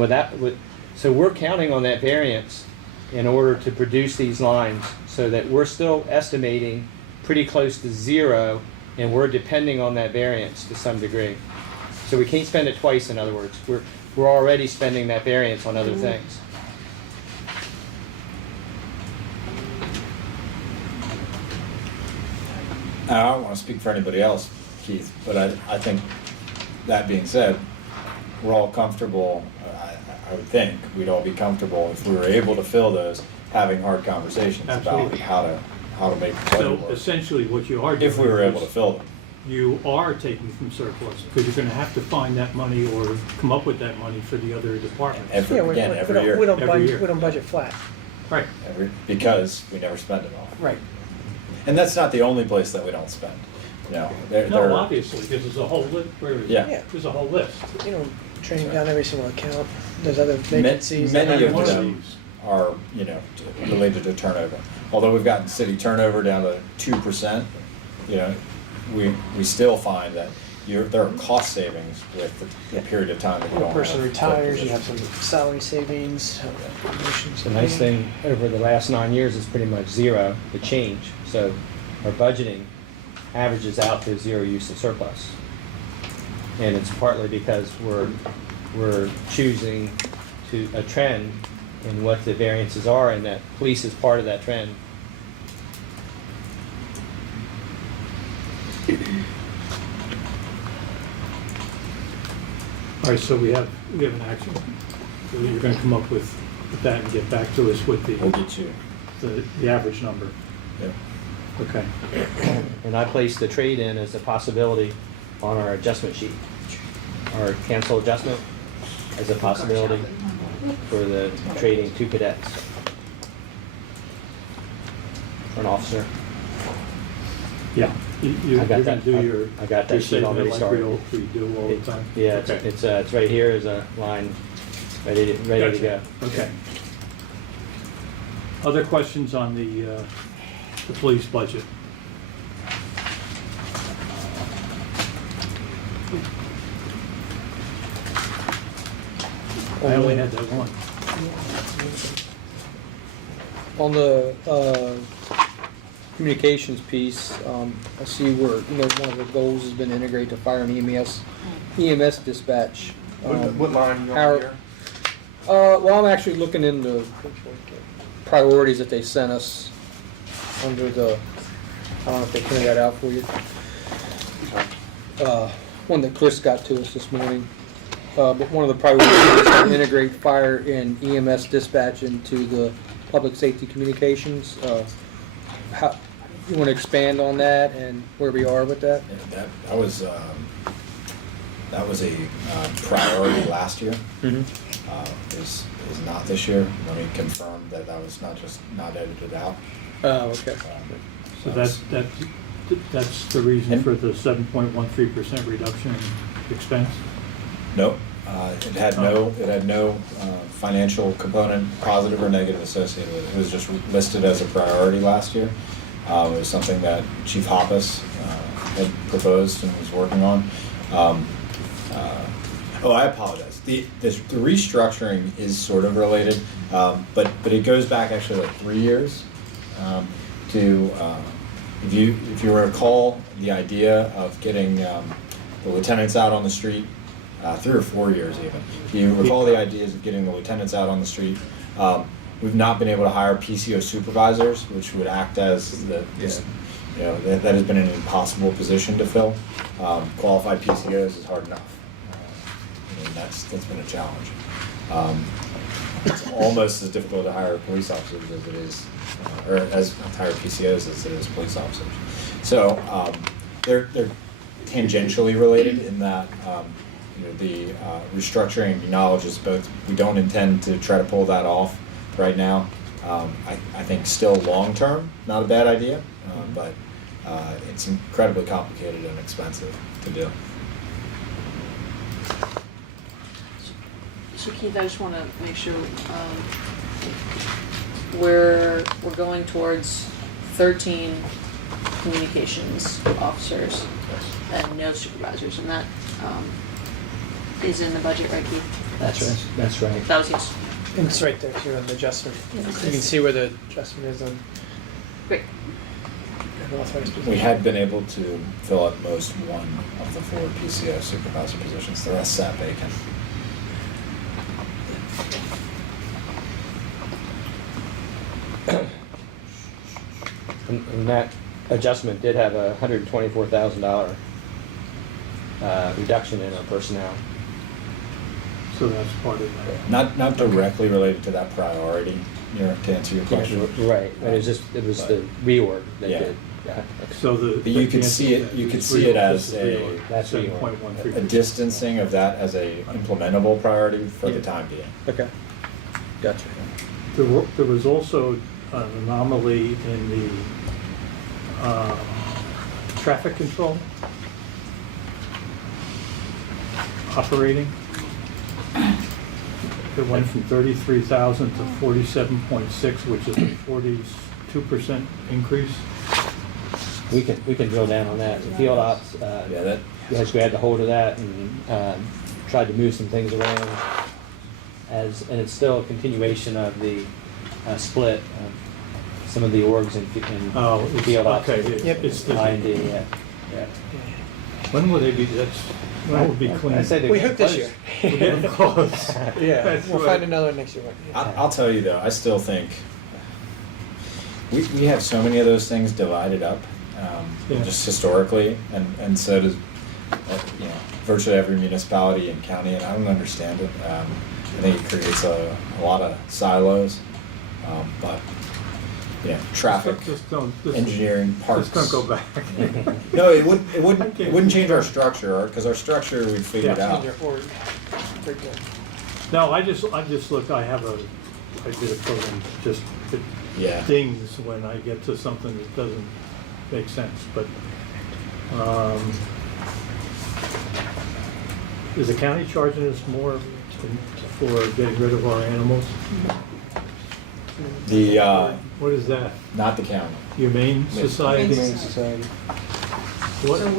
so we're counting on that variance in order to produce these lines, so that we're still estimating pretty close to 0, and we're depending on that variance to some degree. So we can't spend it twice, in other words. We're already spending that variance on other things. I don't want to speak for anybody else, Keith, but I think, that being said, we're all comfortable, I would think, we'd all be comfortable if we were able to fill those, having hard conversations about Absolutely. how to make the So budget work. essentially what you are doing. If we were able to is fill them. You are taking from surplus, because you're gonna have to find that money or come up with that money for the other departments. Every year. We Every year. don't budget flat. Right. Because we never spend it all. Right. And that's not the only place that we don't spend. No, No, obviously, because there's a whole list, Yeah. there's a whole list. Training down every single account. There's other Ma- vacancies. that Many happen. of them are, related to turnover. Although we've gotten city turnover down to 2%, we still find that there are cost savings with the period of time that you When don't a have. person retires, you have some salary savings, promotions. The nice thing over the last 9 years is pretty much zero, the change. So our budgeting averages out to zero use of surplus. And it's partly because we're choosing a trend in what the variances are, and that police is part of that trend. All right, so we have an action. So you're gonna come up with that and get back to us with We'll get you. the average number. Yeah. Okay. And I placed the trade in as a possibility on our adjustment sheet. Our cancel adjustment as a possibility for the trading 2 cadets. For an officer. Yeah, you're I got gonna that. do your. I got that your sheet already statement started. like we do all the It- time? Yeah, Okay. it's right here as a line, ready to Gotcha. go. Okay. Other questions on the police budget? I only had that one. On the communications piece, I see where, one of the goals has been to integrate the fire and EMS dispatch. What line you How- on here? Well, I'm actually looking into priorities that they sent us under the, I don't know if they printed that out for you. One that Chris got to us this morning. But one of the priorities is to integrate fire and EMS dispatch into the public safety communications. How, you want to expand on that and where we are with that? Yeah, that was a priority last year. Is not this year. Let me confirm that was not edited out. Oh, okay. So that's the reason for the 7.13% reduction in expense? Nope. It had no financial component, positive or negative, associated with it. It was just listed as a priority last year. It was something that Chief Hoppus had proposed and was working on. I apologize. The restructuring is sort of related, but it goes back actually like 3 years to if you recall the idea of getting the lieutenants out on the street. 3 or 4 years even. If you recall the ideas of getting the lieutenants out on the street, we've not been able to hire PCO supervisors, which would act as that has been an impossible position to fill. Qualified PCOs is hard enough. That's been a challenge. It's almost as difficult to hire police officers as it is, or as to hire PCOs as it is police officers. So they're tangentially related in that. The restructuring acknowledges both. We don't intend to try to pull that off right now. I think still long term, not a bad idea, but it's incredibly complicated and expensive to do. So Keith, I just want to make sure we're going towards 13 communications officers and no supervisors, and that is in the budget, right, Keith? That's right. That was yes. And it's right there too on the adjustment. You can see where the adjustment is on. Great. Authorized We had been able to fill at most one of the 4 PCO supervisor positions. The rest sat vacant. And that adjustment did have a $124,000 reduction in our personnel. So that's part of that. Not directly related to that priority, to answer your question. Right, but it was the reorg that Yeah. did. Yeah. So But you could see it as a That's what you want. 7.13%. a distancing of that as a implementable priority for the time being. Okay. Gotcha. There was also an anomaly in the traffic control operating. It went from 33,000 to 47.6, which is a 42% increase. We can drill down on that. The field ops, Yeah, that, has grabbed a hold of that and tried to move some things around and it's still a continuation of the split of some of the orgs in Oh, it's- field ops. okay, Yep. it's the, I&D, yeah. when will they be, that would be clean. I said they're We getting hope this close. year. We're getting close. Yeah, That's we'll right. find another next year. I'll tell you though, I still think we have so many of those things divided up, Yeah. just historically, and so does, you know, virtually every municipality and county, and I don't understand it. I think it creates a lot of silos, but, you know, traffic, Just don't, engineering, parks. just don't go back. No, it wouldn't change our structure, because our structure we figured Yeah. out. No, I just look, I did a program, just, it Yeah. dings when I get to something that doesn't make sense, but, is the county charging us more for getting rid of our animals? The, What is that? not the county. Humane Society? Humane Society. What? So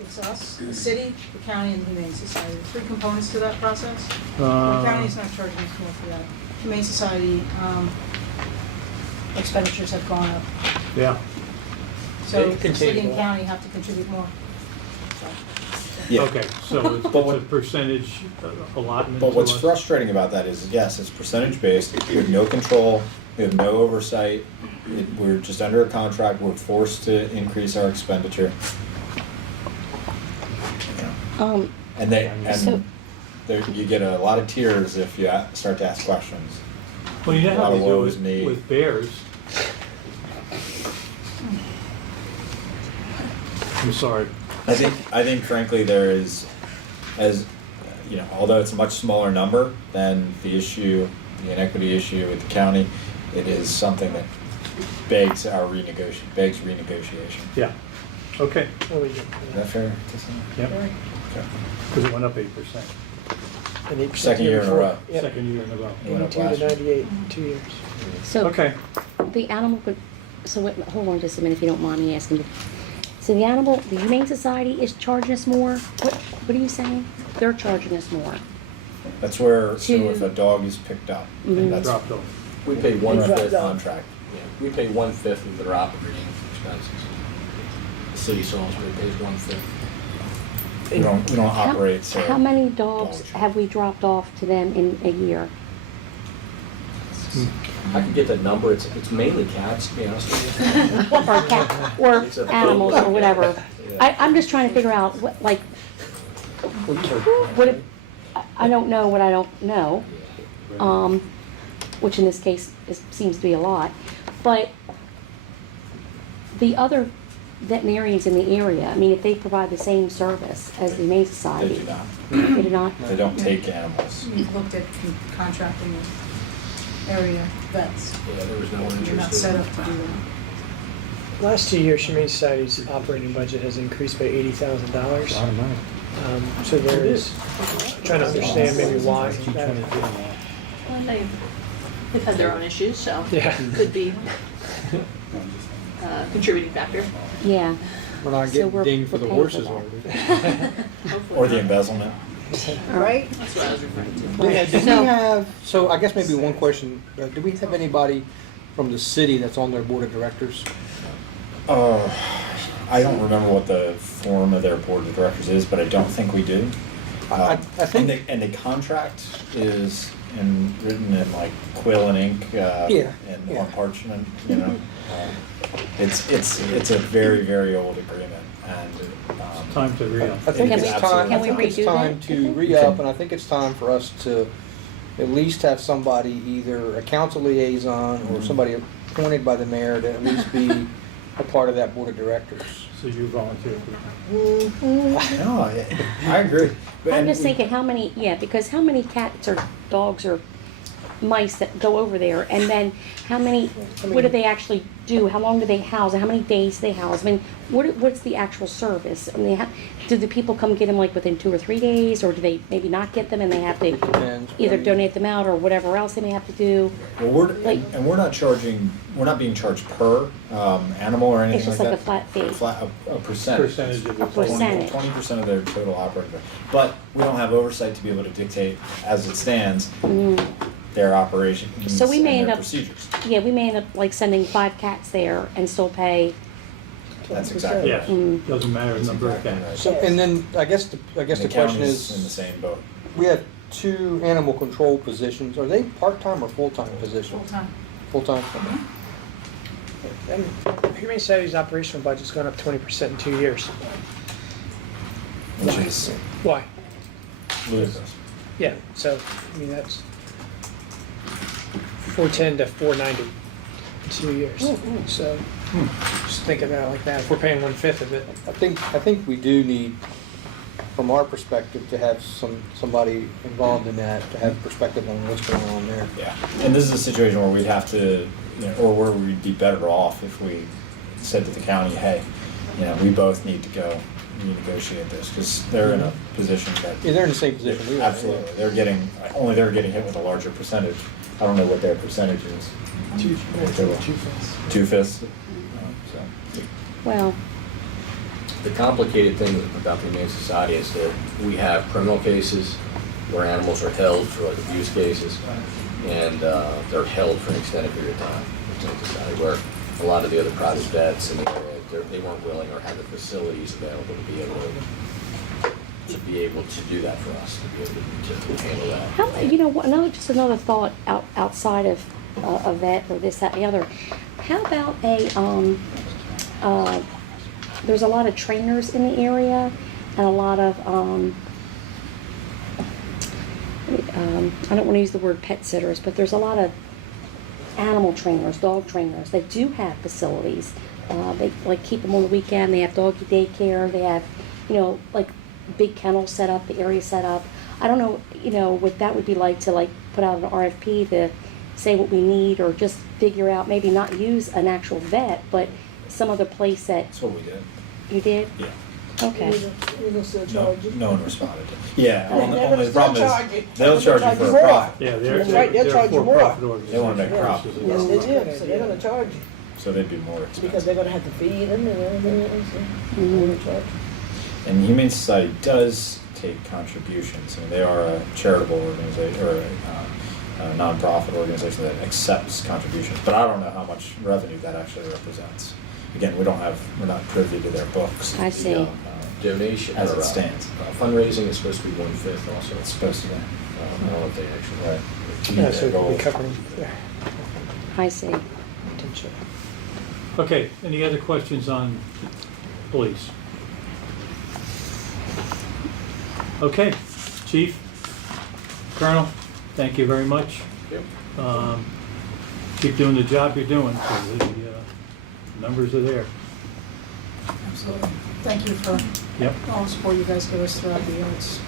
it's us, the city, the county, and the Humane Society. Three components to that process. The county's not charging us more for that. Humane Society, expenditures have gone up. Yeah, So They the continue city to and go up. county have to contribute more. Yeah. okay, so it's But a percentage allotment But to what's us? frustrating about that is, yes, it's percentage based, we have no control, we have no oversight, we're just under a contract, we're forced to increase our expenditure. You know, And So- there, you get a lot of tears if you start to ask questions. Well, you know a how lot they of do woe is me. it with bears. I'm sorry. I think frankly there is, as, you know, although it's a much smaller number than the issue, the inequity issue with the county, it is something that begs renegotiation. Yeah, okay, Is that fair to say? yep, Okay. because it went up 8%, And 8% Second year in a before. row. Yep. second year in a row. It went up 82 last to year. 98, 2 years. So Okay, the animal, so wait, hold on just a minute if you don't mind me asking. So the Humane Society is charging us more? What are you saying? They're charging us more? That's where, so To- if a dog is picked up, Mhm. that's, dropped off. We pay 1/5, contract. yeah, we pay 1/5 of their operating expenses. The city of Salisbury pays 1/5. We don't operate, so. How many dogs Dogs. have we dropped off to them in a year? I could get that number, it's mainly cats, to be honest with you. Or cat, or It's a- animals, or whatever? I'm just trying to figure out, what, like, what if, I don't know what I don't know, which in this case seems to be a lot, but the other veterinarians in the area, I mean, if they provide the same service as the Humane They Society. do not. They do not? They don't take animals. We looked at contracting with area vets. Yeah, there was no one You're not set interested. up to do that. Last 2 years, Humane Society's operating budget has increased by $80,000. A lot of money. So there is, trying to understand maybe why. Well, they've had their own issues, so Yeah. could be contributing factor. Yeah. We're not So getting we're- dinged for the we're paying horses, for are that. we? Hopefully Or the not. embezzlement. Right? That's what I was referring to. Yeah, do we So- have, so I guess maybe one question, do we have anybody from the city that's on their board of directors? I don't remember what the form of their board of directors is, but I don't think we do. I think- And the contract is written in like quill and ink, Yeah, and yeah. on parchment, you know. It's a very, very old agreement, and, Time to re-up. I think Can it's we- time, can I we think it's redo time that, to you think? re-up, and I think it's time for us to at least have somebody, either a council liaison or somebody appointed by the mayor to at least be a part of that board of directors. So you volunteered for that. no, I agree. But- I'm and just we- thinking how many, yeah, because how many cats or dogs or mice that go over there, and then how many, what do they actually do? How long do they house? How many days do they house? I mean, what's the actual service? I mean, do the people come get them like within 2 or 3 days, or do they maybe not get them and they have to Depends. either donate them out or whatever else they may have to do? Well, Like- we're not charging, we're not being charged per animal or anything It's just like like a that. flat fee. A percentage. Percentage of the A percentage. 20% of their total operating budget. But we don't have oversight to be able to dictate, as it stands, their operations Mm-hmm. So we and may end their up- procedures. Yeah, we may end up like sending 5 cats there and still pay. That's exactly Yes, right. doesn't matter the number of Exactly cats. right. So, and then I guess the And question county's in the is, same boat. we have 2 animal control positions. Are they part-time or full-time positions? Full-time. Full-time. And Humane Society's operational budget's gone up 20% in 2 years. Which is Why? ludicrous. Yeah, so, I mean, that's 410 to 490 in 2 years. So, just think about it like that. If we're paying 1/5 of it, I think we do need, from our perspective, to have somebody involved in that, to have perspective on what's going on there. Yeah, and this is a situation where we'd have to, or where we'd be better off if we said to the county, hey, we both need to go renegotiate this, because they're in a position that. Yeah, they're in the same position we are. Absolutely, they're getting hit with a larger percentage. I don't know what their percentage is. 2/5. So. Well, The complicated thing about the Humane Society is that we have criminal cases where animals are held for like abuse cases, and they're held for an extended period of time. in the Humane Society, where a lot of the other private vets in the area, they weren't willing or had the facilities available to be able to do that for us, to be able to handle that. how, just another thought outside of a vet or this, that, and the other. How about there's a lot of trainers in the area and a lot of, I don't want to use the word pet sitters, but there's a lot of animal trainers, dog trainers. They do have facilities. They like keep them on the weekend. They have doggy daycare. They have, like big kennels set up, the area set up. I don't know, what that would be like to like put out an RFP to say what we need, or just figure out, maybe not use an actual vet, but some other place that That's what we did. you did? Yeah. Okay. No one responded. Yeah, only the problem charge you. is, they'll charge you for a more. profit. Yeah, That's right, they'll charge you more. for-profit They wanna make organization. profit. Yes, they do, so they're gonna charge you, So they'd be more because expensive. they're gonna have to feed them and everything else, so they're gonna charge you. And Humane Society does take contributions. I mean, they are a charitable organization, or a nonprofit organization that accepts contributions. But I don't know how much revenue that actually represents. Again, we're not privy to their books. I see. Donation, As or, it stands. fundraising is supposed to be 1/5 also. It's supposed to be. I don't know if they actually. Right. yeah, so it could be covering I see. potential. Okay, any other questions on police? Okay, Chief, Colonel, thank you very much. Yep. Keep doing the job you're doing, 'cause the numbers are there. Absolutely. Thank you for Yep. all the support you guys give us throughout the year. It's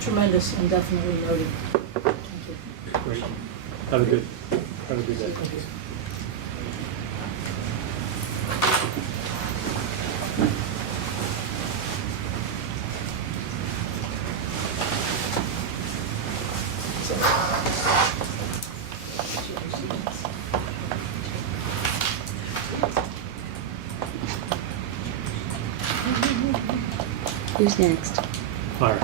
tremendous and definitely noted. Thank you. Great. Have a good day. Who's next? Fire.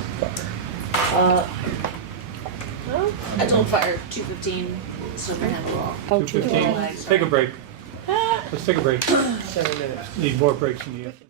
I told fire 2:15, so we're gonna have a walk. Oh, 2:15. Take a break. Let's take a break. 7 minutes. Need more breaks in the afternoon.